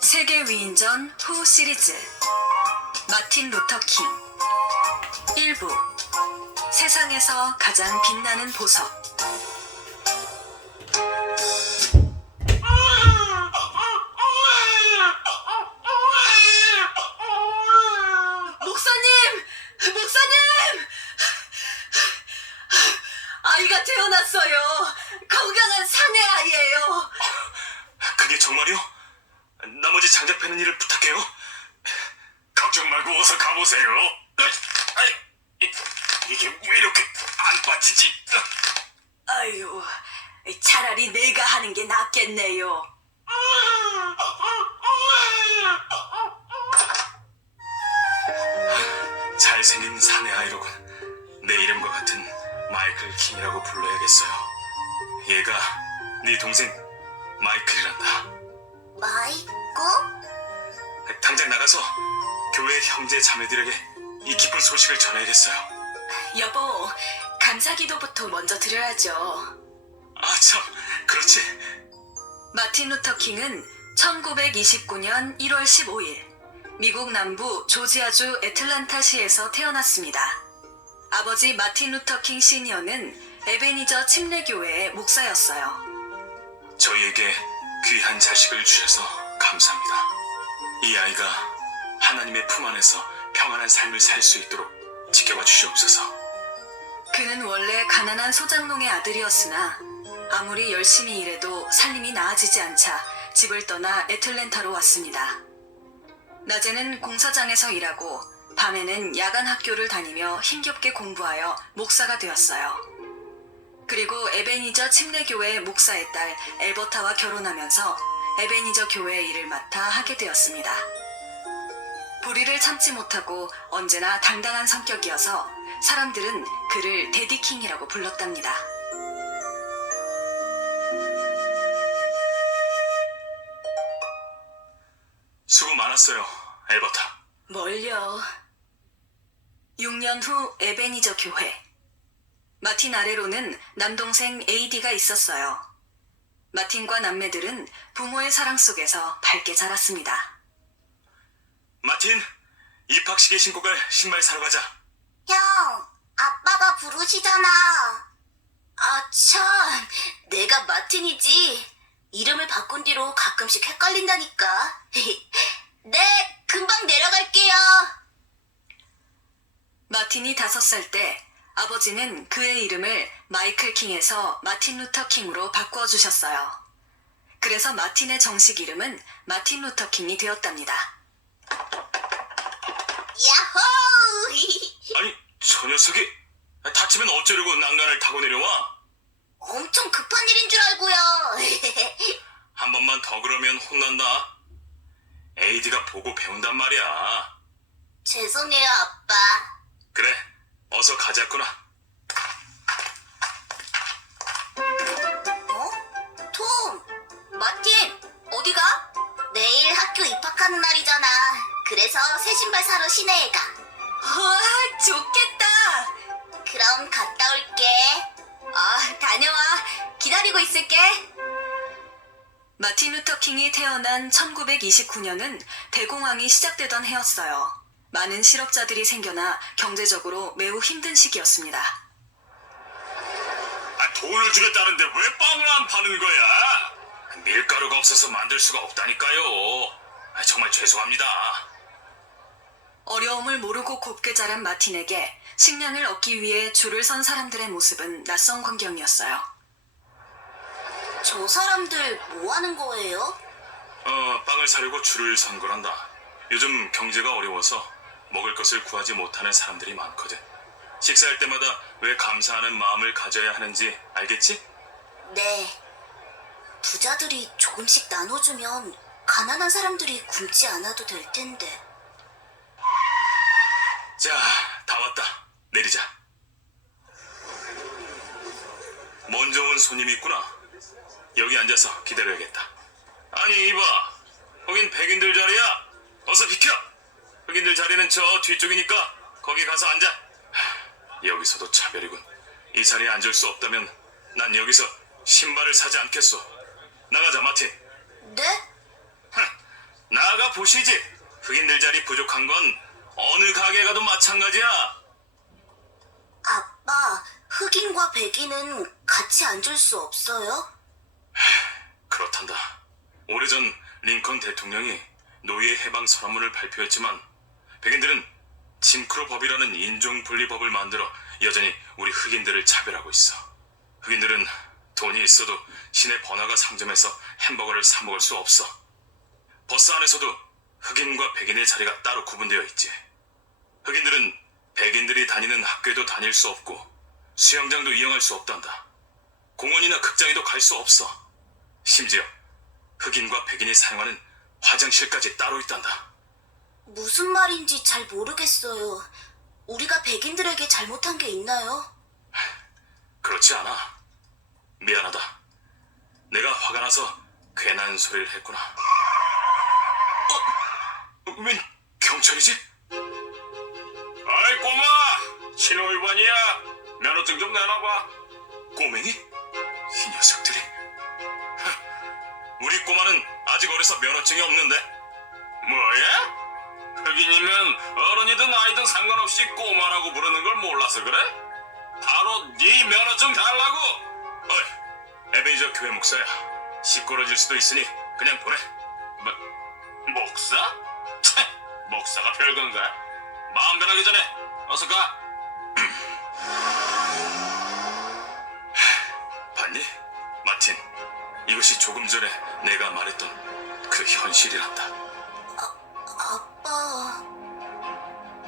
세계 위인전 후 시리즈 마틴 루터 킹 1부 세상에서 가장 빛나는 보석. 목사님! 아이가 태어났어요. 건강한 사내 아이예요. 그게 정말요? 나머지 장작 패는 일을 부탁해요. 걱정 말고 어서 가보세요. 이게 왜 이렇게 안 빠지지? 아유, 차라리 내가 하는 게 낫겠네요. 잘생긴 사내 아이로군. 내 이름과 같은 마이클 킹이라고 불러야겠어요. 얘가 네 동생 마이클이란다. 마이코? 당장 나가서 교회 형제 자매들에게 이 기쁜 소식을 전해야겠어요. 여보, 감사기도부터 먼저 드려야죠. 아 참, 그렇지. 마틴 루터 킹은 1929년 1월 15일 미국 남부 조지아주 애틀란타시에서 태어났습니다. 아버지 마틴 루터 킹 시니어는 에베니저 침례교회의 목사였어요. 저희에게 귀한 자식을 주셔서 감사합니다. 이 아이가 하나님의 품 안에서 평안한 삶을 살 수 있도록 지켜봐 주시옵소서. 그는 원래 가난한 소장농의 아들이었으나 아무리 열심히 일해도 살림이 나아지지 않자 집을 떠나 애틀랜타로 왔습니다. 낮에는 공사장에서 일하고 밤에는 야간 학교를 다니며 힘겹게 공부하여 목사가 되었어요. 그리고 에베니저 침례교회의 목사의 딸 엘버타와 결혼하면서 에베니저 교회의 일을 맡아 하게 되었습니다. 불의를 참지 못하고 언제나 당당한 성격이어서 사람들은 그를 데디킹이라고 불렀답니다. 수고 많았어요, 엘버타. 뭘요? 6년 후 에베니저 교회. 마틴 아래로는 남동생 에이디가 있었어요. 마틴과 남매들은 부모의 사랑 속에서 밝게 자랐습니다. 마틴, 입학식에 신고 갈 신발 사러 가자. 형, 아빠가 부르시잖아. 아, 참. 내가 마틴이지. 이름을 바꾼 뒤로 가끔씩 헷갈린다니까. 네, 금방 내려갈게요. 마틴이 5살 때 아버지는 그의 이름을 마이클 킹에서 마틴 루터 킹으로 바꾸어 주셨어요. 그래서 마틴의 정식 이름은 마틴 루터 킹이 되었답니다. 야호! 아니, 저 녀석이 다치면 어쩌려고 난간을 타고 내려와? 엄청 급한 일인 줄 알고요. 한 번만 더 그러면 혼난다. 에이디가 보고 배운단 말이야. 죄송해요, 아빠. 그래, 어서 가자꾸나. 어? 톰! 마틴! 어디가? 내일 학교 입학하는 날이잖아. 그래서 새 신발 사러 시내에 가. 우와, 좋겠다. 그럼 갔다 올게. 다녀와. 기다리고 있을게. 마틴 루터 킹이 태어난 1929년은 대공황이 시작되던 해였어요. 많은 실업자들이 생겨나 경제적으로 매우 힘든 시기였습니다. 돈을 주겠다는데 왜 빵을 안 파는 거야? 밀가루가 없어서 만들 수가 없다니까요. 정말 죄송합니다. 어려움을 모르고 곱게 자란 마틴에게 식량을 얻기 위해 줄을 선 사람들의 모습은 낯선 광경이었어요. 저 사람들 뭐 하는 거예요? 빵을 사려고 줄을 선 거란다. 요즘 경제가 어려워서 먹을 것을 구하지 못하는 사람들이 많거든. 식사할 때마다 왜 감사하는 마음을 가져야 하는지 알겠지? 네. 부자들이 조금씩 나눠주면 가난한 사람들이 굶지 않아도 될 텐데. 자, 다 왔다. 내리자. 먼저 온 손님이 있구나. 여기 앉아서 기다려야겠다. 아니, 이봐. 거긴 백인들 자리야. 어서 비켜. 흑인들 자리는 저 뒤쪽이니까 거기 가서 앉아. 여기서도 차별이군. 이 자리에 앉을 수 없다면 난 여기서 신발을 사지 않겠소. 나가자, 마틴. 네? 나가 보시지. 흑인들 자리 부족한 건 어느 가게 가도 마찬가지야. 아빠, 흑인과 백인은 같이 앉을 수 없어요? 그렇단다. 오래전 링컨 대통령이 노예 해방 선언문을 발표했지만 백인들은 짐크로 법이라는 인종분리법을 만들어 여전히 우리 흑인들을 차별하고 있어. 흑인들은 돈이 있어도 시내 번화가 상점에서 햄버거를 사 먹을 수 없어. 버스 안에서도 흑인과 백인의 자리가 따로 구분되어 있지. 흑인들은 백인들이 다니는 학교에도 다닐 수 없고 수영장도 이용할 수 없단다. 공원이나 극장에도 갈 수 없어. 심지어 흑인과 백인이 사용하는 화장실까지 따로 있단다. 무슨 말인지 잘 모르겠어요. 우리가 백인들에게 잘못한 게 있나요? 그렇지 않아. 미안하다. 내가 화가 나서 괜한 소리를 했구나. 웬 경찰이지? 아이 꼬마 신호 위반이야. 면허증 좀 내놔봐. 꼬맹이? 이 녀석들이. 우리 꼬마는 아직 어려서 면허증이 없는데. 뭐야? 흑인이면 어른이든 아이든 상관없이 꼬마라고 부르는 걸 몰라서 그래? 바로 네 면허증 달라고. 어이, 에베이저 교회 목사야. 시끄러질 수도 있으니 그냥 보내. 목사? 참, 목사가 별건가? 마음 변하기 전에 어서 가. 봤니? 마틴, 이것이 조금 전에 내가 말했던 그 현실이란다. 아빠,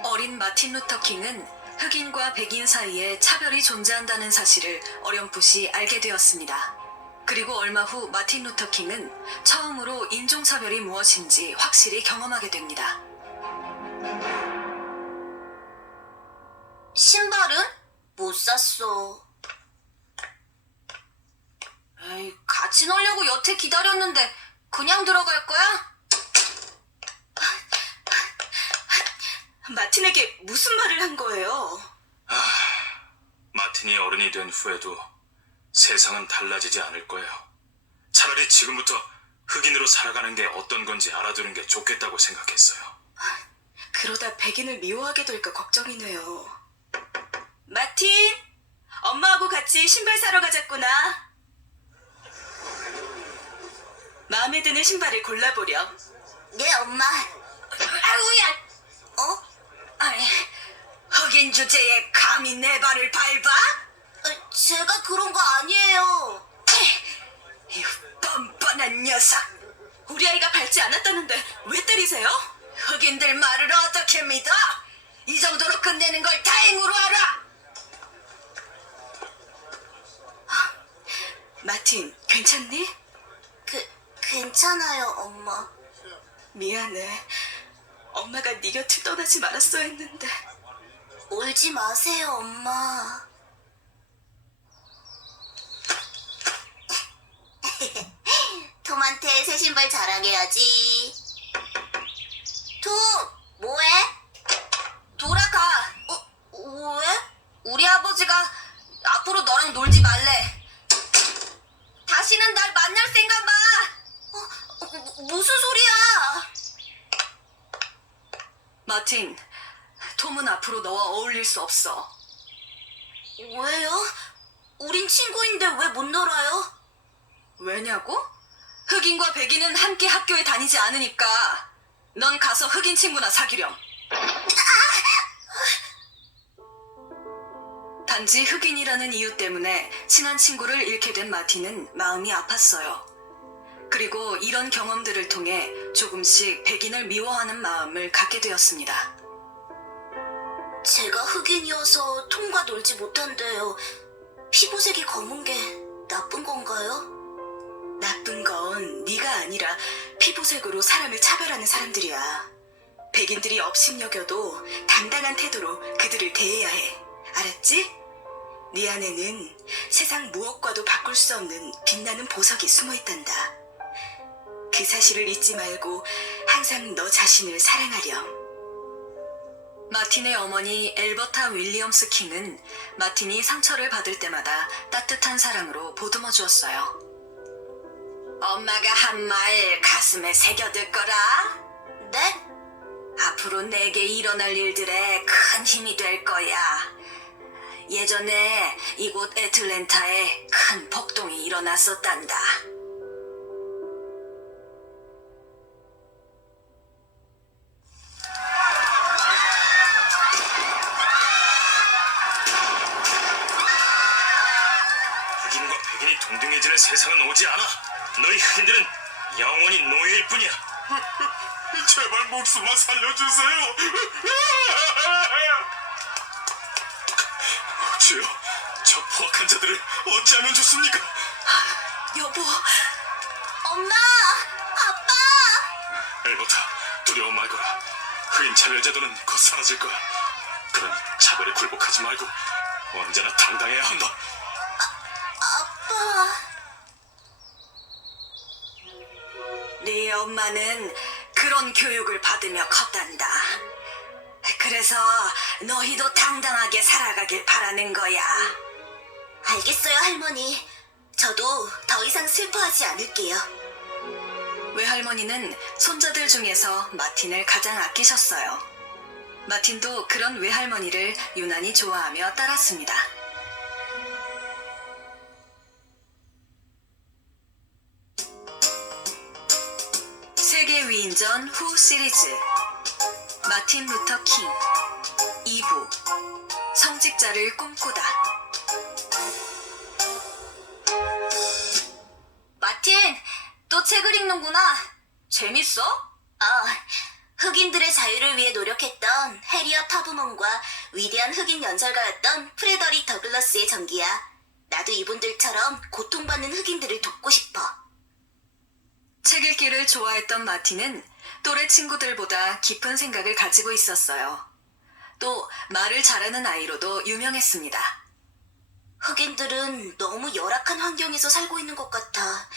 어린 마틴 루터 킹은 흑인과 백인 사이에 차별이 존재한다는 사실을 어렴풋이 알게 되었습니다. 그리고 얼마 후 마틴 루터 킹은 처음으로 인종차별이 무엇인지 확실히 경험하게 됩니다. 신발은? 못 샀어. 에이, 같이 놀려고 여태 기다렸는데 그냥 들어갈 거야? 마틴에게 무슨 말을 한 거예요? 마틴이 어른이 된 후에도 세상은 달라지지 않을 거예요. 차라리 지금부터 흑인으로 살아가는 게 어떤 건지 알아두는 게 좋겠다고 생각했어요. 그러다 백인을 미워하게 될까 걱정이네요. 마틴, 엄마하고 같이 신발 사러 가자꾸나. 마음에 드는 신발을 골라보렴. 네, 엄마. 아우야! 어? 아니, 흑인 주제에 감히 내 발을 밟아? 제가 그런 거 아니에요. 이 뻔뻔한 녀석! 우리 아이가 밟지 않았다는데 왜 때리세요? 흑인들 말을 어떻게 믿어? 이 정도로 끝내는 걸 다행으로 알아! 마틴, 괜찮니? 괜찮아요, 엄마. 미안해. 엄마가 네 곁을 떠나지 말았어 했는데. 울지 마세요, 엄마. 톰한테 새 신발 자랑해야지. 톰, 뭐해? 돌아가! 왜? 우리 아버지가 앞으로 너랑 놀지 말래. 다시는 날 만날 생각 마! 무슨 소리야? 마틴, 톰은 앞으로 너와 어울릴 수 없어. 왜요? 우린 친구인데 왜 못 놀아요? 왜냐고? 흑인과 백인은 함께 학교에 다니지 않으니까. 넌 가서 흑인 친구나 사귀렴. 단지 흑인이라는 이유 때문에 친한 친구를 잃게 된 마틴은 마음이 아팠어요. 그리고 이런 경험들을 통해 조금씩 백인을 미워하는 마음을 갖게 되었습니다. 제가 흑인이어서 톰과 놀지 못한대요. 피부색이 검은 게 나쁜 건가요? 나쁜 건 네가 아니라 피부색으로 사람을 차별하는 사람들이야. 백인들이 업신여겨도 당당한 태도로 그들을 대해야 해. 알았지? 네 안에는 세상 무엇과도 바꿀 수 없는 빛나는 보석이 숨어있단다. 그 사실을 잊지 말고 항상 너 자신을 사랑하렴. 마틴의 어머니 엘버타 윌리엄스 킹은 마틴이 상처를 받을 때마다 따뜻한 사랑으로 보듬어 주었어요. 엄마가 한 말 가슴에 새겨들 거라. 앞으로 내게 일어날 일들에 큰 힘이 될 거야. 예전에 이곳 애틀랜타에 큰 폭동이 일어났었단다. 흑인과 백인이 동등해지는 세상은 오지 않아. 너희 흑인들은 영원히 노예일 뿐이야. 제발 목숨만 살려주세요. 주여, 저 포악한 자들을 어찌하면 좋습니까? 여보, 엄마! 아빠! 엘버타, 두려워 말거라. 흑인 차별제도는 곧 사라질 거야. 그러니 차별에 굴복하지 말고 언제나 당당해야 한다. 아빠... 네 엄마는 그런 교육을 받으며 컸단다. 그래서 너희도 당당하게 살아가길 바라는 거야. 알겠어요, 할머니. 저도 더 이상 슬퍼하지 않을게요. 외할머니는 손자들 중에서 마틴을 가장 아끼셨어요. 마틴도 그런 외할머니를 유난히 좋아하며 따랐습니다. 세계 위인전 후 시리즈 마틴 루터 킹 2부 성직자를 꿈꾸다. 마틴, 또 책을 읽는구나. 재밌어? 흑인들의 자유를 위해 노력했던 해리엇 타브먼과 위대한 흑인 연설가였던 프레더릭 더글러스의 전기야. 나도 이분들처럼 고통받는 흑인들을 돕고 싶어. 책 읽기를 좋아했던 마틴은 또래 친구들보다 깊은 생각을 가지고 있었어요. 또 말을 잘하는 아이로도 유명했습니다. 흑인들은 너무 열악한 환경에서 살고 있는 것 같아.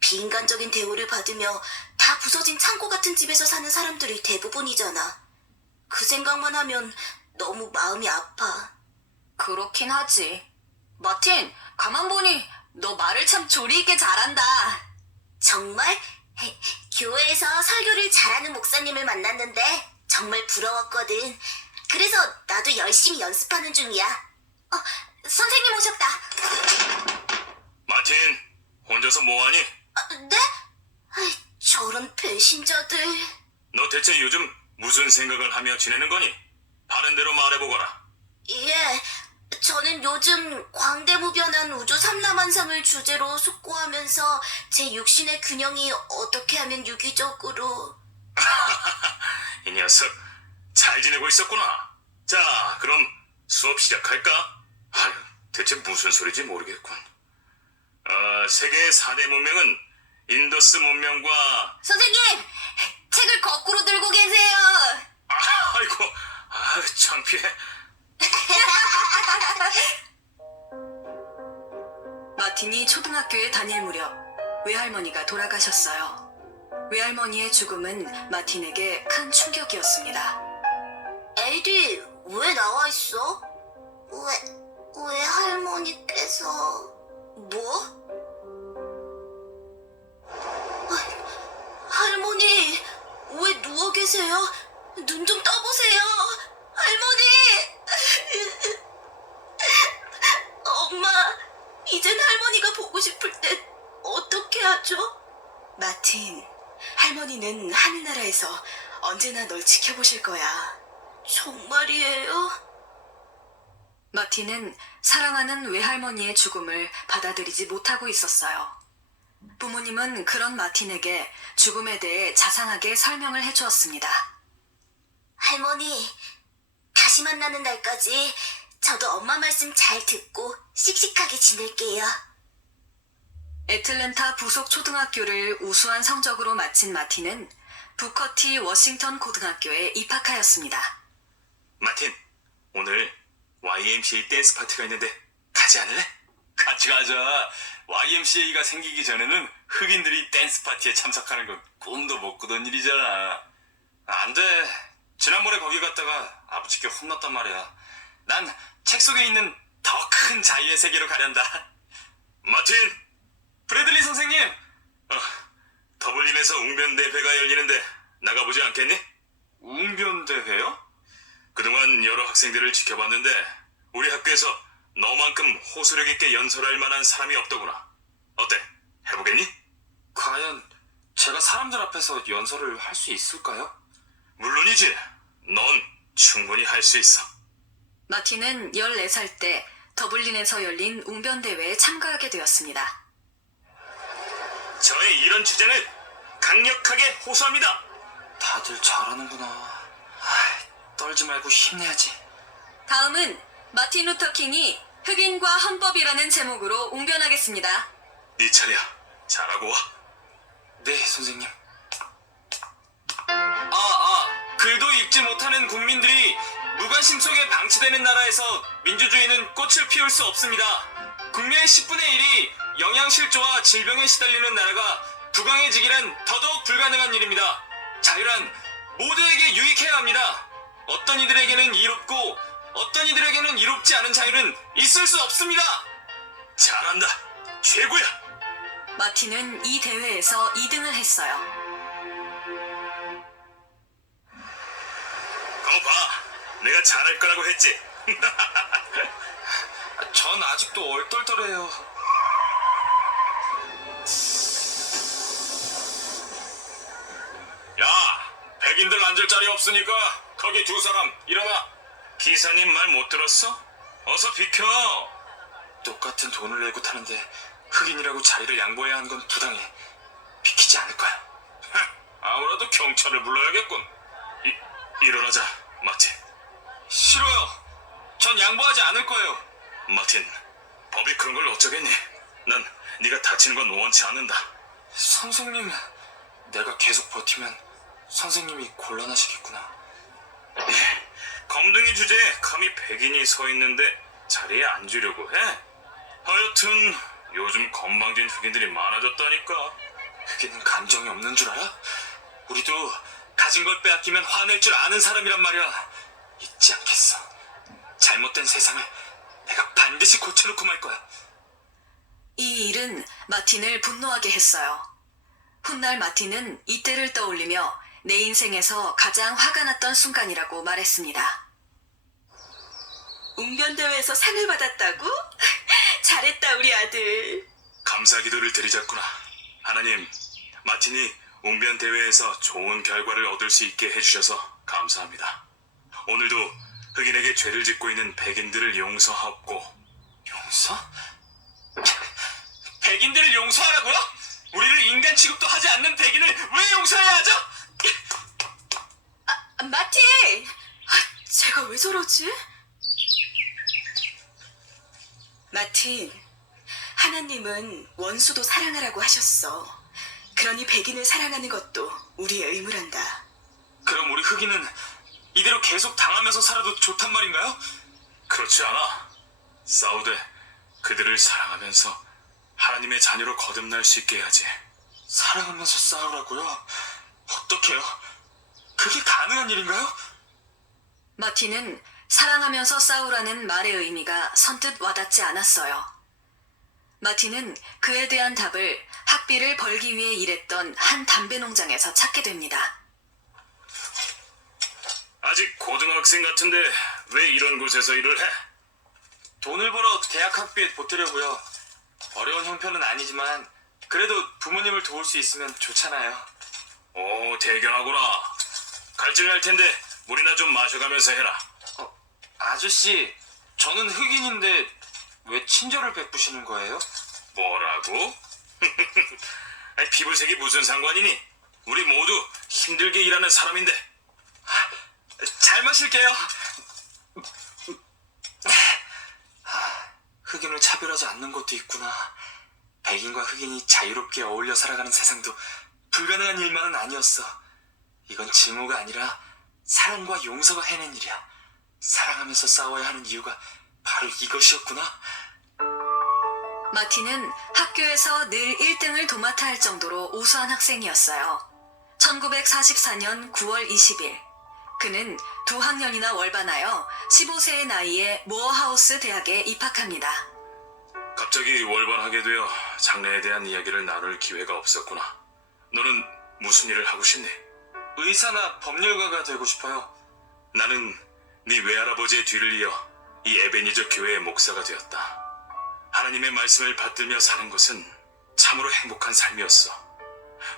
비인간적인 대우를 받으며 다 부서진 창고 같은 집에서 사는 사람들이 대부분이잖아. 그 생각만 하면 너무 마음이 아파. 그렇긴 하지. 마틴, 가만 보니 너 말을 참 조리 있게 잘한다. 정말? 교회에서 설교를 잘하는 목사님을 만났는데 정말 부러웠거든. 그래서 나도 열심히 연습하는 중이야. 선생님 오셨다. 마틴, 혼자서 뭐하니? 네? 저런 배신자들. 너 대체 요즘 무슨 생각을 하며 지내는 거니? 바른 대로 말해보거라. 예, 저는 요즘 광대무변한 우주 삼라만상을 주제로 숙고하면서 제 육신의 균형이 어떻게 하면 유기적으로... 이 녀석, 잘 지내고 있었구나. 자, 그럼 수업 시작할까? 아유, 대체 무슨 소리인지 모르겠군. 세계의 4대 문명은 인더스 문명과... 선생님! 책을 거꾸로 들고 계세요! 아이고, 창피해. 마틴이 초등학교에 다닐 무렵 외할머니가 돌아가셨어요. 외할머니의 죽음은 마틴에게 큰 충격이었습니다. 에이디, 왜 나와 있어? 왜 할머니께서... 뭐? 할머니, 왜 누워 계세요? 눈 좀 떠보세요. 할머니! 엄마, 이젠 할머니가 보고 싶을 때 어떻게 하죠? 마틴, 할머니는 하늘나라에서 언제나 널 지켜보실 거야. 정말이에요? 마틴은 사랑하는 외할머니의 죽음을 받아들이지 못하고 있었어요. 부모님은 그런 마틴에게 죽음에 대해 자상하게 설명을 해주었습니다. 할머니, 다시 만나는 날까지 저도 엄마 말씀 잘 듣고 씩씩하게 지낼게요. 애틀랜타 부속 초등학교를 우수한 성적으로 마친 마틴은 부커티 워싱턴 고등학교에 입학하였습니다. 마틴, 오늘 YMCA 댄스 파티가 있는데 가지 않을래? 같이 가자. YMCA가 생기기 전에는 흑인들이 댄스 파티에 참석하는 건 꿈도 못 꾸던 일이잖아. 안 돼. 지난번에 거기 갔다가 아버지께 혼났단 말이야. 난 책 속에 있는 더 큰 자유의 세계로 가련다. 마틴! 브래들리 선생님! 더블린에서 웅변 대회가 열리는데 나가보지 않겠니? 웅변대회요? 그동안 여러 학생들을 지켜봤는데 우리 학교에서 너만큼 호소력 있게 연설할 만한 사람이 없더구나. 어때? 해보겠니? 과연 제가 사람들 앞에서 연설을 할 수 있을까요? 물론이지. 넌 충분히 할 수 있어. 마틴은 14살 때 더블린에서 열린 웅변대회에 참가하게 되었습니다. 저의 이런 주제는 강력하게 호소합니다. 다들 잘하는구나. 떨지 말고 힘내야지. 다음은 마틴 루터 킹이 흑인과 헌법이라는 제목으로 웅변하겠습니다. 네 차례야. 잘하고 와. 네, 선생님. 글도 읽지 못하는 국민들이 무관심 속에 방치되는 나라에서 민주주의는 꽃을 피울 수 없습니다. 국민의 10분의 1이 영양실조와 질병에 시달리는 나라가 부강해지기란 더더욱 불가능한 일입니다. 자유란 모두에게 유익해야 합니다. 어떤 이들에게는 이롭고 어떤 이들에게는 이롭지 않은 자유는 있을 수 없습니다. 잘한다. 최고야. 마틴은 이 대회에서 2등을 했어요. 봐. 내가 잘할 거라고 했지. 전 아직도 얼떨떨해요. 야, 백인들 앉을 자리 없으니까 거기 두 사람 일어나. 기사님 말 못 들었어? 어서 비켜. 똑같은 돈을 내고 타는데 흑인이라고 자리를 양보해야 하는 건 부당해. 비키지 않을 거야. 아무래도 경찰을 불러야겠군. 일어나자, 마틴. 싫어요. 전 양보하지 않을 거예요. 마틴, 법이 그런 걸 어쩌겠니? 난 네가 다치는 건 원치 않는다. 선생님, 내가 계속 버티면 선생님이 곤란하시겠구나. 검둥이 주제에 감히 백인이 서 있는데 자리에 앉으려고 해? 하여튼 요즘 건방진 흑인들이 많아졌다니까. 흑인은 감정이 없는 줄 알아? 우리도 가진 걸 빼앗기면 화낼 줄 아는 사람이란 말이야. 잊지 않겠어. 잘못된 세상을 내가 반드시 고쳐놓고 말 거야. 이 일은 마틴을 분노하게 했어요. 훗날 마틴은 이때를 떠올리며 내 인생에서 가장 화가 났던 순간이라고 말했습니다. 웅변대회에서 상을 받았다고? 잘했다 우리 아들. 감사 기도를 드리자꾸나. 하나님, 마틴이 웅변 대회에서 좋은 결과를 얻을 수 있게 해주셔서 감사합니다. 오늘도 흑인에게 죄를 짓고 있는 백인들을 용서하옵고. 용서? 백인들을 용서하라고요? 우리를 인간 취급도 하지 않는 백인을 왜 용서해야 하죠? 마틴! 제가 왜 저러지? 마틴, 하나님은 원수도 사랑하라고 하셨어. 그러니 백인을 사랑하는 것도 우리의 의무란다. 그럼 우리 흑인은 이대로 계속 당하면서 살아도 좋단 말인가요? 그렇지 않아. 싸우되 그들을 사랑하면서 하나님의 자녀로 거듭날 수 있게 해야지. 사랑하면서 싸우라고요? 어떡해요? 그게 가능한 일인가요? 마틴은 사랑하면서 싸우라는 말의 의미가 선뜻 와닿지 않았어요. 마틴은 그에 대한 답을 학비를 벌기 위해 일했던 한 담배 농장에서 찾게 됩니다. 아직 고등학생 같은데 왜 이런 곳에서 일을 해? 돈을 벌어 대학 학비에 보태려고요. 어려운 형편은 아니지만 그래도 부모님을 도울 수 있으면 좋잖아요. 오, 대견하구나. 갈증날 텐데 물이나 좀 마셔가면서 해라. 아저씨, 저는 흑인인데 왜 친절을 베푸시는 거예요? 뭐라고? 아니, 피부색이 무슨 상관이니? 우리 모두 힘들게 일하는 사람인데. 잘 마실게요. 흑인을 차별하지 않는 것도 있구나. 백인과 흑인이 자유롭게 어울려 살아가는 세상도 불가능한 일만은 아니었어. 이건 증오가 아니라 사랑과 용서가 해낸 일이야. 사랑하면서 싸워야 하는 이유가 바로 이것이었구나. 마틴은 학교에서 늘 1등을 도맡아 할 정도로 우수한 학생이었어요. 1944년 9월 20일, 그는 두 학년이나 월반하여 15세의 나이에 모어하우스 대학에 입학합니다. 갑자기 월반하게 되어 장래에 대한 이야기를 나눌 기회가 없었구나. 너는 무슨 일을 하고 싶니? 의사나 법률가가 되고 싶어요. 나는 네 외할아버지의 뒤를 이어 이 에베니저 교회의 목사가 되었다. 하나님의 말씀을 받들며 사는 것은 참으로 행복한 삶이었어.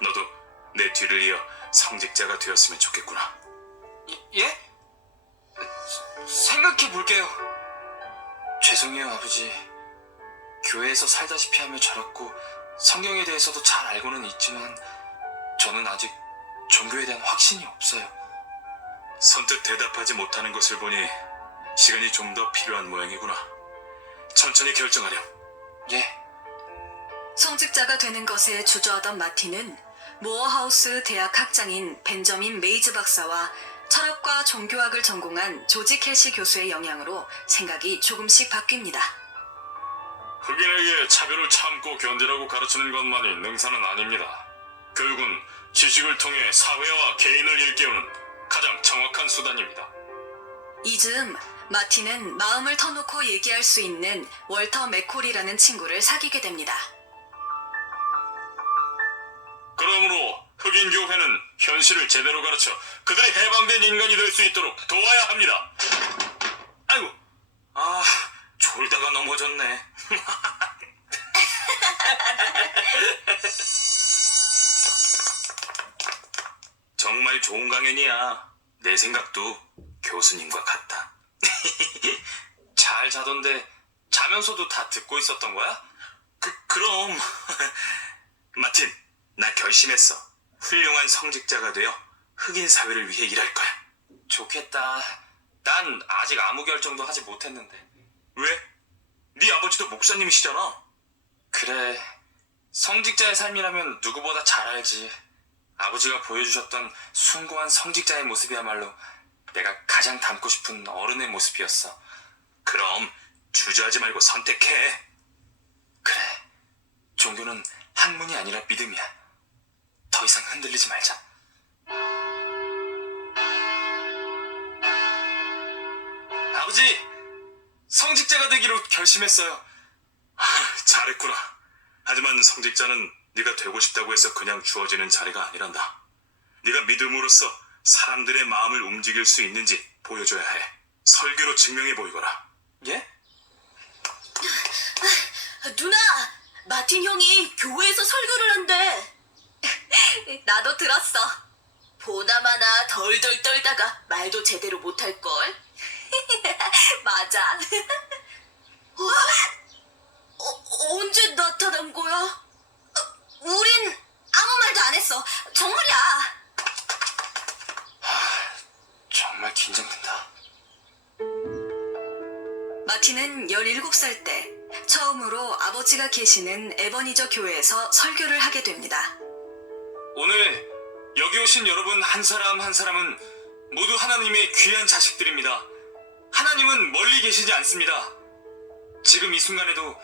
너도 내 뒤를 이어 성직자가 되었으면 좋겠구나. 예? 생각해 볼게요. 죄송해요, 아버지. 교회에서 살다시피 하며 자랐고 성경에 대해서도 잘 알고는 있지만 저는 아직 종교에 대한 확신이 없어요. 선뜻 대답하지 못하는 것을 보니 시간이 좀 더 필요한 모양이구나. 천천히 결정하렴. 예. 성직자가 되는 것에 주저하던 마틴은 모어하우스 대학 학장인 벤저민 메이즈 박사와 철학과 종교학을 전공한 조지 켈시 교수의 영향으로 생각이 조금씩 바뀝니다. 흑인에게 차별을 참고 견디라고 가르치는 것만이 능사는 아닙니다. 교육은 지식을 통해 사회와 개인을 일깨우는 가장 정확한 수단입니다. 이즈음 마틴은 마음을 터놓고 얘기할 수 있는 월터 맥콜이라는 친구를 사귀게 됩니다. 그러므로 흑인 교회는 현실을 제대로 가르쳐 그들이 해방된 인간이 될 수 있도록 도와야 합니다. 아이고, 졸다가 넘어졌네. 정말 좋은 강연이야. 내 생각도 교수님과 같다. 잘 자던데 자면서도 다 듣고 있었던 거야? 그럼. 마틴, 나 결심했어. 훌륭한 성직자가 되어 흑인 사회를 위해 일할 거야. 좋겠다. 난 아직 아무 결정도 하지 못했는데. 왜? 네 아버지도 목사님이시잖아. 그래. 성직자의 삶이라면 누구보다 잘 알지. 아버지가 보여주셨던 숭고한 성직자의 모습이야말로 내가 가장 닮고 싶은 어른의 모습이었어. 그럼 주저하지 말고 선택해. 그래. 종교는 학문이 아니라 믿음이야. 더 이상 흔들리지 말자. 아버지! 성직자가 되기로 결심했어요. 잘했구나. 하지만 성직자는 네가 되고 싶다고 해서 그냥 주어지는 자리가 아니란다. 네가 믿음으로써 사람들의 마음을 움직일 수 있는지 보여줘야 해. 설교로 증명해 보이거라. 예? 누나, 마틴 형이 교회에서 설교를 한대. 나도 들었어. 보나마나 덜덜 떨다가 말도 제대로 못할걸. 맞아. 언제 나타난 거야? 우린 아무 말도 안 했어. 정말이야. 정말 긴장된다. 마틴은 17살 때 처음으로 아버지가 계시는 에버니저 교회에서 설교를 하게 됩니다. 오늘 여기 오신 여러분 한 사람 한 사람은 모두 하나님의 귀한 자식들입니다. 하나님은 멀리 계시지 않습니다. 지금 이 순간에도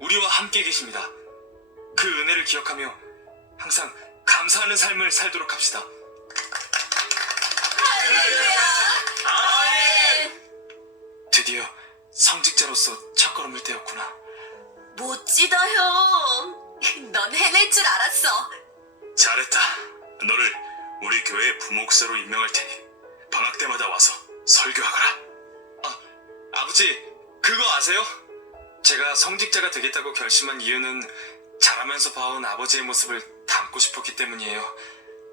우리와 함께 계십니다. 그 은혜를 기억하며 항상 감사하는 삶을 살도록 합시다. 드디어 성직자로서 첫걸음을 떼었구나. 멋지다, 형. 넌 해낼 줄 알았어. 잘했다. 너를 우리 교회 부목사로 임명할 테니 방학 때마다 와서 설교하거라. 아버지, 그거 아세요? 제가 성직자가 되겠다고 결심한 이유는 자라면서 봐온 아버지의 모습을 닮고 싶었기 때문이에요.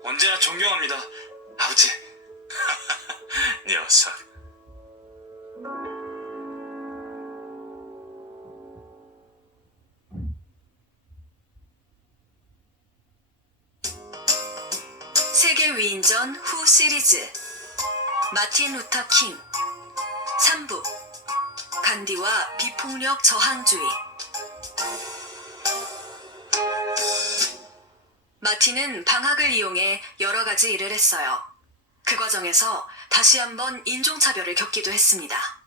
언제나 존경합니다, 아버지. 녀석. 세계 위인전 후 시리즈 마틴 루터 킹 3부 간디와 비폭력 저항주의. 마틴은 방학을 이용해 여러 가지 일을 했어요. 그 과정에서 다시 한번 인종차별을 겪기도 했습니다.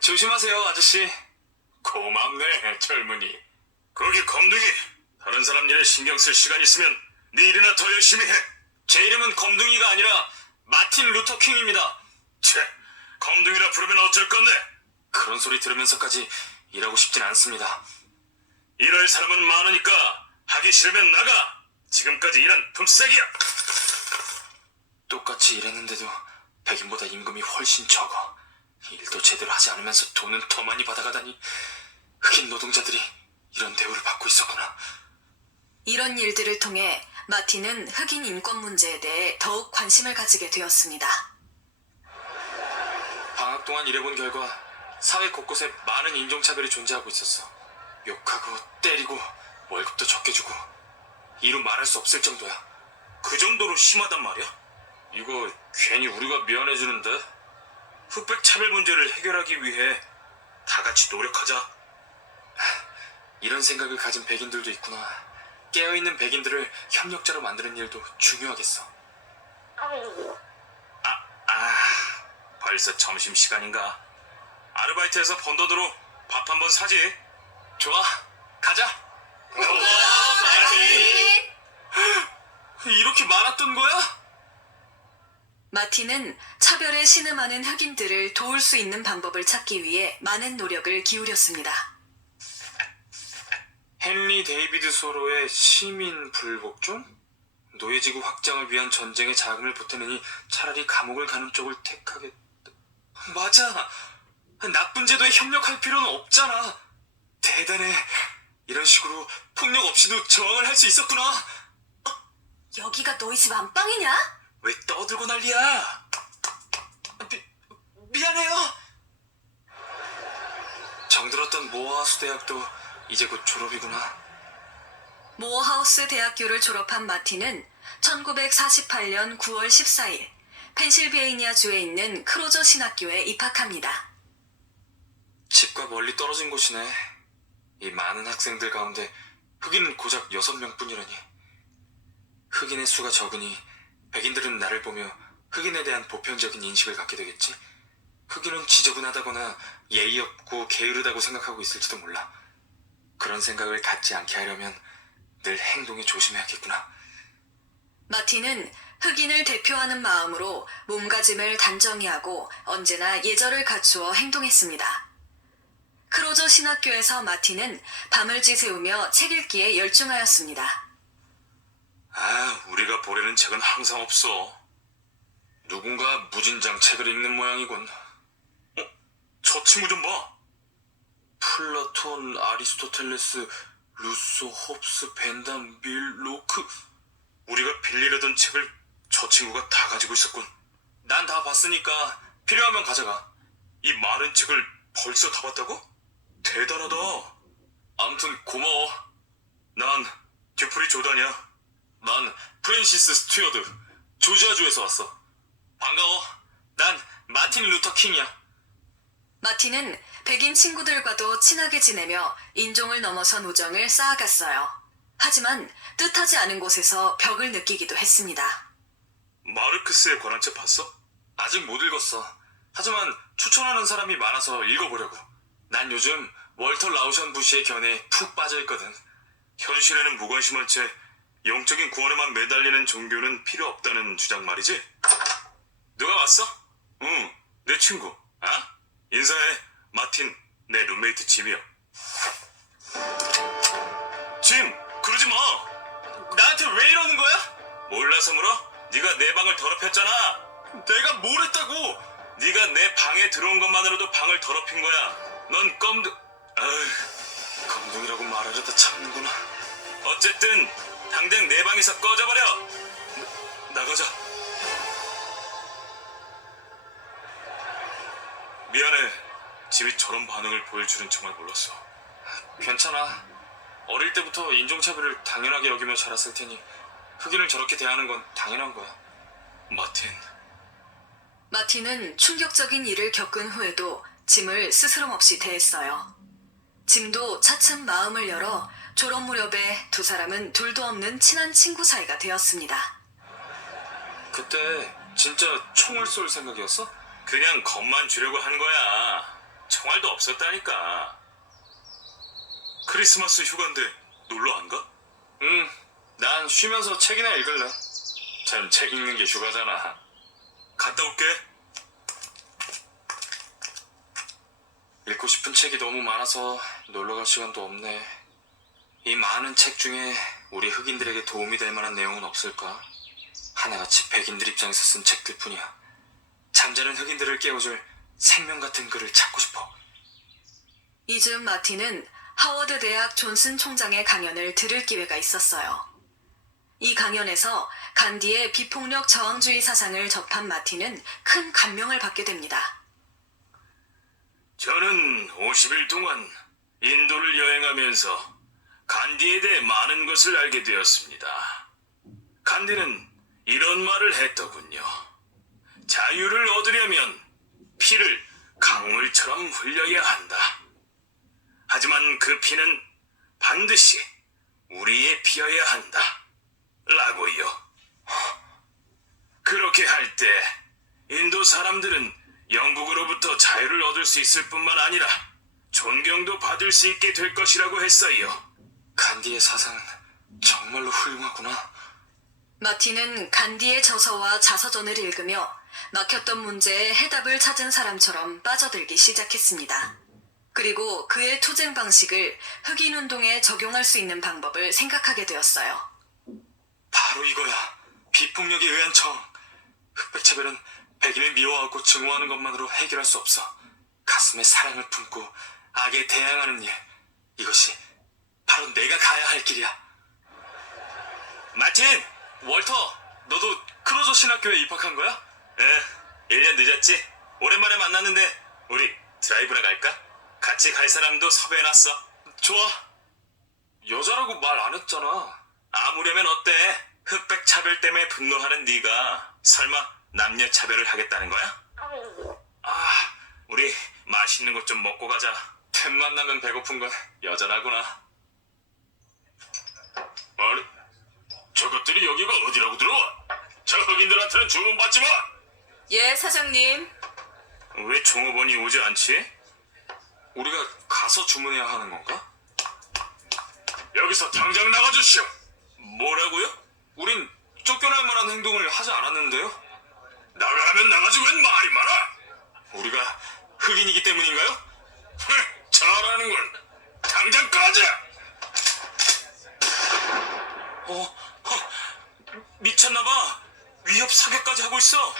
조심하세요, 아저씨. 고맙네, 젊은이. 거기 검둥이. 다른 사람 일에 신경 쓸 시간 있으면 네 일이나 더 열심히 해. 제 이름은 검둥이가 아니라 마틴 루터 킹입니다. 채, 검둥이라 부르면 어쩔 건데? 그런 소리 들으면서까지 일하고 싶진 않습니다. 일할 사람은 많으니까 하기 싫으면 나가. 지금까지 일한 품삯이야. 그런데도 백인보다 임금이 훨씬 적어. 일도 제대로 하지 않으면서 돈은 더 많이 받아가다니. 흑인 노동자들이 이런 대우를 받고 있었구나. 이런 일들을 통해 마틴은 흑인 인권 문제에 대해 더욱 관심을 가지게 되었습니다. 방학 동안 일해본 결과 사회 곳곳에 많은 인종차별이 존재하고 있었어. 욕하고 때리고 월급도 적게 주고 이루 말할 수 없을 정도야. 그 정도로 심하단 말이야? 이거 괜히 우리가 미안해지는데? 흑백 차별 문제를 해결하기 위해 다 같이 노력하자. 이런 생각을 가진 백인들도 있구나. 깨어있는 백인들을 협력자로 만드는 일도 중요하겠어. 벌써 점심시간인가? 아르바이트에서 번 돈으로 밥 한 번 사지. 좋아, 가자. 이렇게 많았던 거야? 마틴은 차별에 신음하는 흑인들을 도울 수 있는 방법을 찾기 위해 많은 노력을 기울였습니다. 헨리 데이비드 소로의 시민 불복종? 노예지구 확장을 위한 전쟁에 자금을 보태느니 차라리 감옥을 가는 쪽을 택하겠다. 맞아. 나쁜 제도에 협력할 필요는 없잖아. 대단해. 이런 식으로 폭력 없이도 저항을 할 수 있었구나. 여기가 너희 집 안방이냐? 왜 떠들고 난리야? 미안해요. 정들었던 모어하우스 대학도 이제 곧 졸업이구나. 모어하우스 대학교를 졸업한 마틴은 1948년 9월 14일 펜실베이니아 주에 있는 크로저 신학교에 입학합니다. 집과 멀리 떨어진 곳이네. 이 많은 학생들 가운데 흑인은 고작 6명뿐이라니. 흑인의 수가 적으니 백인들은 나를 보며 흑인에 대한 보편적인 인식을 갖게 되겠지. 흑인은 지저분하다거나 예의 없고 게으르다고 생각하고 있을지도 몰라. 그런 생각을 갖지 않게 하려면 늘 행동에 조심해야겠구나. 마틴은 흑인을 대표하는 마음으로 몸가짐을 단정히 하고 언제나 예절을 갖추어 행동했습니다. 크로저 신학교에서 마틴은 밤을 지새우며 책 읽기에 열중하였습니다. 우리가 보려는 책은 항상 없어. 누군가 무진장 책을 읽는 모양이군. 저 친구 좀 봐. 플라톤, 아리스토텔레스, 루소, 홉스, 벤담, 밀, 로크. 우리가 빌리려던 책을 저 친구가 다 가지고 있었군. 난 다 봤으니까 필요하면 가져가. 이 많은 책을 벌써 다 봤다고? 대단하다. 아무튼 고마워. 난 듀프리 조단이야. 난 프랜시스 스튜어드, 조지아주에서 왔어. 반가워. 난 마틴 루터 킹이야. 마틴은 백인 친구들과도 친하게 지내며 인종을 넘어선 우정을 쌓아갔어요. 하지만 뜻하지 않은 곳에서 벽을 느끼기도 했습니다. 마르크스에 관한 책 봤어? 아직 못 읽었어. 하지만 추천하는 사람이 많아서 읽어보려고. 난 요즘 월터 라우션 부시의 견해에 푹 빠져있거든. 현실에는 무관심한 채 영적인 구원에만 매달리는 종교는 필요 없다는 주장 말이지? 누가 왔어? 응, 내 친구. 인사해. 마틴, 내 룸메이트 짐이야. 짐, 그러지 마. 나한테 왜 이러는 거야? 몰라서 물어? 네가 내 방을 더럽혔잖아. 내가 뭘 했다고? 네가 내 방에 들어온 것만으로도 방을 더럽힌 거야. 넌 감동이라고 말하려다 참는구나. 어쨌든 당장 내 방에서 꺼져버려. 나가자. 미안해. 집이 저런 반응을 보일 줄은 정말 몰랐어. 괜찮아. 어릴 때부터 인종차별을 당연하게 여기며 자랐을 테니 흑인을 저렇게 대하는 건 당연한 거야. 마틴. 마틴은 충격적인 일을 겪은 후에도 짐을 스스럼없이 대했어요. 짐도 차츰 마음을 열어 졸업 무렵에 두 사람은 둘도 없는 친한 친구 사이가 되었습니다. 그때 진짜 총을 쏠 생각이었어? 그냥 겁만 주려고 한 거야. 총알도 없었다니까. 크리스마스 휴가인데 놀러 안 가? 응, 난 쉬면서 책이나 읽을래. 전 책 읽는 게 휴가잖아. 갔다 올게. 읽고 싶은 책이 너무 많아서 놀러 갈 시간도 없네. 이 많은 책 중에 우리 흑인들에게 도움이 될 만한 내용은 없을까? 하나같이 백인들 입장에서 쓴 책들 뿐이야. 잠자는 흑인들을 깨워줄 생명 같은 글을 찾고 싶어. 이즈음 마틴은 하워드 대학 존슨 총장의 강연을 들을 기회가 있었어요. 이 강연에서 간디의 비폭력 저항주의 사상을 접한 마틴은 큰 감명을 받게 됩니다. 저는 50일 동안 인도를 여행하면서 간디에 대해 많은 것을 알게 되었습니다. 간디는 이런 말을 했더군요. 자유를 얻으려면 피를 강물처럼 흘려야 한다. 하지만 그 피는 반드시 우리의 피여야 한다. 라고요. 그렇게 할 때 인도 사람들은 영국으로부터 자유를 얻을 수 있을 뿐만 아니라 존경도 받을 수 있게 될 것이라고 했어요. 간디의 사상은 정말로 훌륭하구나. 마틴은 간디의 저서와 자서전을 읽으며 막혔던 문제에 해답을 찾은 사람처럼 빠져들기 시작했습니다. 그리고 그의 투쟁 방식을 흑인 운동에 적용할 수 있는 방법을 생각하게 되었어요. 바로 이거야. 비폭력에 의한 저항. 흑백차별은 백인을 미워하고 증오하는 것만으로 해결할 수 없어. 가슴에 사랑을 품고 악에 대항하는 일. 이것이 바로 내가 가야 할 길이야. 마틴! 월터! 너도 크로저 신학교에 입학한 거야? 1년 늦었지? 오랜만에 만났는데 우리 드라이브나 갈까? 같이 갈 사람도 섭외해놨어. 좋아. 여자라고 말 안 했잖아. 아무려면 어때? 흑백 차별 때문에 분노하는 네가 설마 남녀 차별을 하겠다는 거야? 우리 맛있는 것 좀 먹고 가자. 틈만 나면 배고픈 건 여전하구나. 아니, 저것들이 여기가 어디라고 들어와? 저 흑인들한테는 주문받지 마! 예, 사장님. 왜 종업원이 오지 않지? 우리가 가서 주문해야 하는 건가? 여기서 당장 나가주시오. 뭐라고요? 우린 쫓겨날 만한 행동을 하지 않았는데요? 나가면 나가지 웬 말이 많아? 우리가 흑인이기 때문인가요? 잘하는군. 당장 꺼져! 미쳤나봐. 위협 사격까지 하고 있어.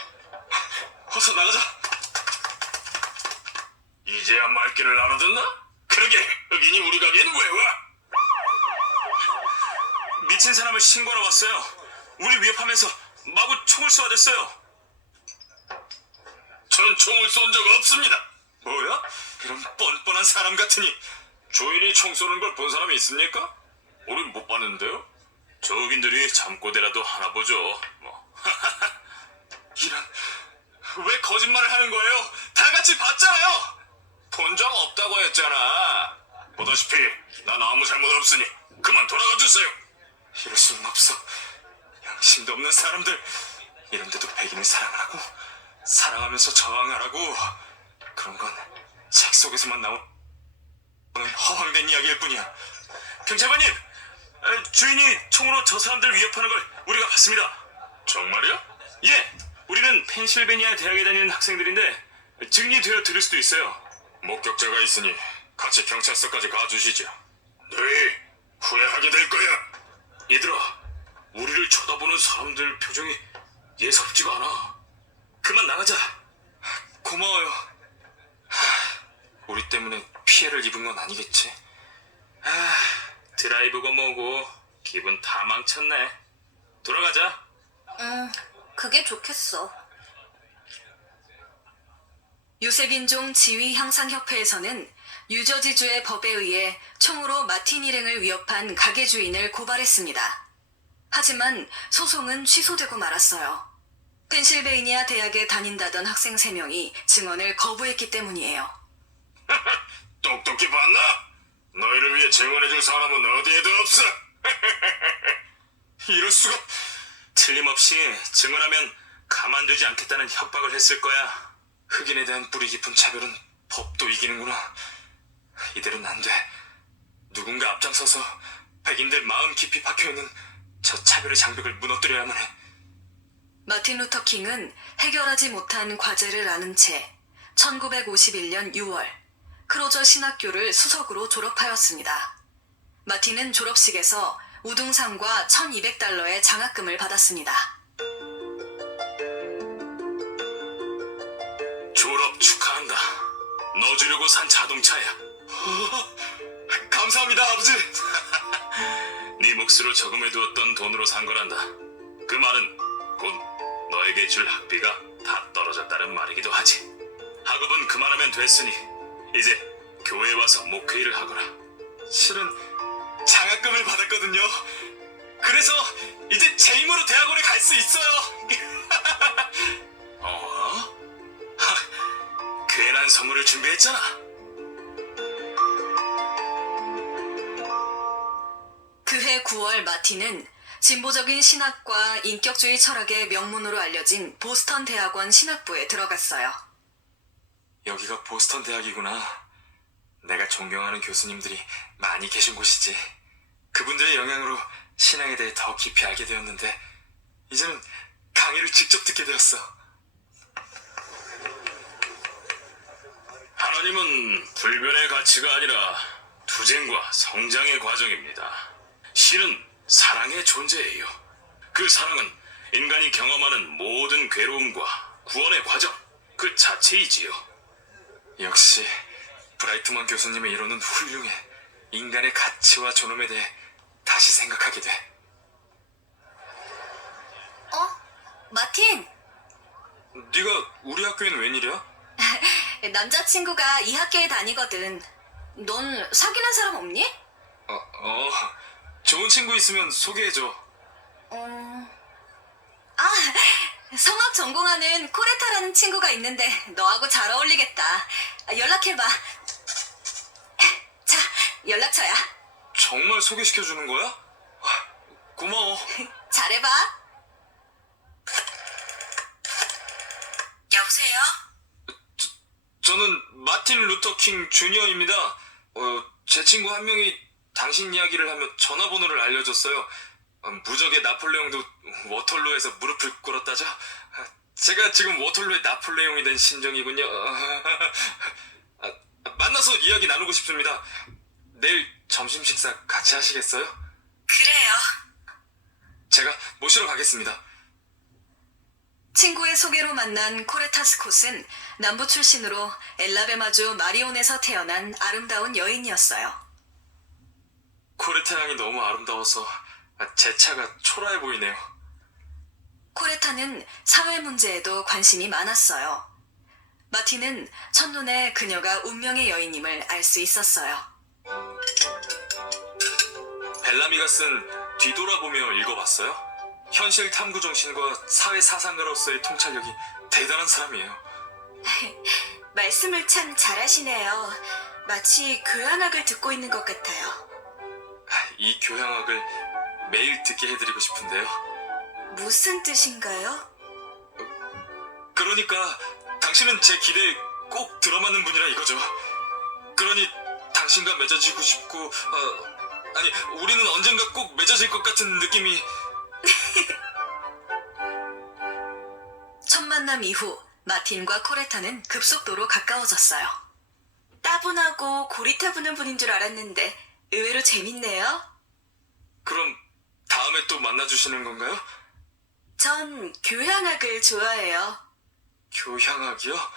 어서 나가자. 이제야 말귀를 알아듣나? 그러게 흑인이 우리 가게엔 왜 와? 미친 사람을 신고하러 왔어요. 우리 위협하면서 마구 총을 쏘아댔어요. 전 총을 쏜 적 없습니다. 뭐야? 이런 뻔뻔한 사람 같으니. 주인이 총 쏘는 걸 본 사람이 있습니까? 우린 못 봤는데요. 저 흑인들이 잠꼬대라도 하나 보죠. 뭐. 이런, 왜 거짓말을 하는 거예요? 다 같이 봤잖아요. 본 적 없다고 했잖아. 보다시피 난 아무 잘못 없으니 그만 돌아가 주세요. 이럴 수는 없어. 양심도 없는 사람들. 이런데도 백인을 사랑하라고? 사랑하면서 저항하라고? 그런 건 책 속에서만 나오는 허황된 이야기일 뿐이야. 경찰관님, 주인이 총으로 저 사람들 위협하는 걸 우리가 봤습니다. 정말이야? 예, 우리는 펜실베니아 대학에 다니는 학생들인데 증인이 되어 들을 수도 있어요. 목격자가 있으니 같이 경찰서까지 가주시죠. 네, 후회하게 될 거야. 얘들아, 우리를 쳐다보는 사람들 표정이 예사롭지가 않아. 그만 나가자. 고마워요. 우리 때문에 피해를 입은 건 아니겠지? 드라이브고 뭐고 기분 다 망쳤네. 돌아가자. 그게 좋겠어. 유색인종 지위향상협회에서는 뉴저지주의 법에 의해 총으로 마틴 일행을 위협한 가게 주인을 고발했습니다. 하지만 소송은 취소되고 말았어요. 펜실베이니아 대학에 다닌다던 학생 3명이 증언을 거부했기 때문이에요. 똑똑히 봤나? 너희를 위해 증언해줄 사람은 어디에도 없어. 이럴 수가. 틀림없이 증언하면 가만두지 않겠다는 협박을 했을 거야. 흑인에 대한 뿌리 깊은 차별은 법도 이기는구나. 이대로는 안 돼. 누군가 앞장서서 백인들 마음 깊이 박혀있는 저 차별의 장벽을 무너뜨려야만 해. 마틴 루터 킹은 해결하지 못한 과제를 안은 채 1951년 6월 크로저 신학교를 수석으로 졸업하였습니다. 마틴은 졸업식에서 우등상과 $1200의 1,200 달러의 장학금을 받았습니다. 축하한다. 너 주려고 산 자동차야. 감사합니다, 아버지. 네 몫으로 저금해두었던 돈으로 산 거란다. 그 말은 곧 너에게 줄 학비가 다 떨어졌다는 말이기도 하지. 학업은 그만하면 됐으니 이제 교회에 와서 목회일을 하거라. 실은 장학금을 받았거든요. 그래서 이제 제 힘으로 대학원에 갈 수 있어요. 어? 괜한 선물을 준비했잖아. 그해 9월 마틴은 진보적인 신학과 인격주의 철학의 명문으로 알려진 보스턴 대학원 신학부에 들어갔어요. 여기가 보스턴 대학이구나. 내가 존경하는 교수님들이 많이 계신 곳이지. 그분들의 영향으로 신앙에 대해 더 깊이 알게 되었는데 이제는 강의를 직접 듣게 되었어. 하나님은 불변의 가치가 아니라 투쟁과 성장의 과정입니다. 신은 사랑의 존재예요. 그 사랑은 인간이 경험하는 모든 괴로움과 구원의 과정 그 자체이지요. 역시 브라이트먼 교수님의 이론은 훌륭해. 인간의 가치와 존엄에 대해 다시 생각하게 돼. 마틴! 네가 우리 학교에는 웬일이야? 남자친구가 이 학교에 다니거든. 넌 사귀는 사람 없니? 좋은 친구 있으면 소개해줘. 성악 전공하는 코레타라는 친구가 있는데 너하고 잘 어울리겠다. 연락해봐. 자, 연락처야. 정말 소개시켜주는 거야? 고마워. 잘해봐. 여보세요? 저는 마틴 루터 킹 주니어입니다. 제 친구 한 명이 당신 이야기를 하며 전화번호를 알려줬어요. 무적의 나폴레옹도 워털루에서 무릎을 꿇었다죠? 제가 지금 워털루의 나폴레옹이 된 심정이군요. 만나서 이야기 나누고 싶습니다. 내일 점심 식사 같이 하시겠어요? 그래요. 제가 모시러 가겠습니다. 친구의 소개로 만난 코레타 스콧은 남부 출신으로 엘라베마주 마리온에서 태어난 아름다운 여인이었어요. 코레타 향이 너무 아름다워서 제 차가 초라해 보이네요. 코레타는 사회 문제에도 관심이 많았어요. 마틴은 첫눈에 그녀가 운명의 여인임을 알 수 있었어요. 벨라미가 쓴 뒤돌아보며 읽어봤어요? 현실 탐구 정신과 사회 사상가로서의 통찰력이 대단한 사람이에요. 말씀을 참 잘하시네요. 마치 교양학을 듣고 있는 것 같아요. 이 교양학을 매일 듣게 해드리고 싶은데요. 무슨 뜻인가요? 그러니까 당신은 제 기대에 꼭 들어맞는 분이라 이거죠. 그러니 당신과 맺어지고 싶고 아니 우리는 언젠가 꼭 맺어질 것 같은 느낌이. 첫 만남 이후 마틴과 코레타는 급속도로 가까워졌어요. 따분하고 고리타분한 분인 줄 알았는데 의외로 재밌네요. 그럼 다음에 또 만나주시는 건가요? 전 교양학을 좋아해요. 교향학이요?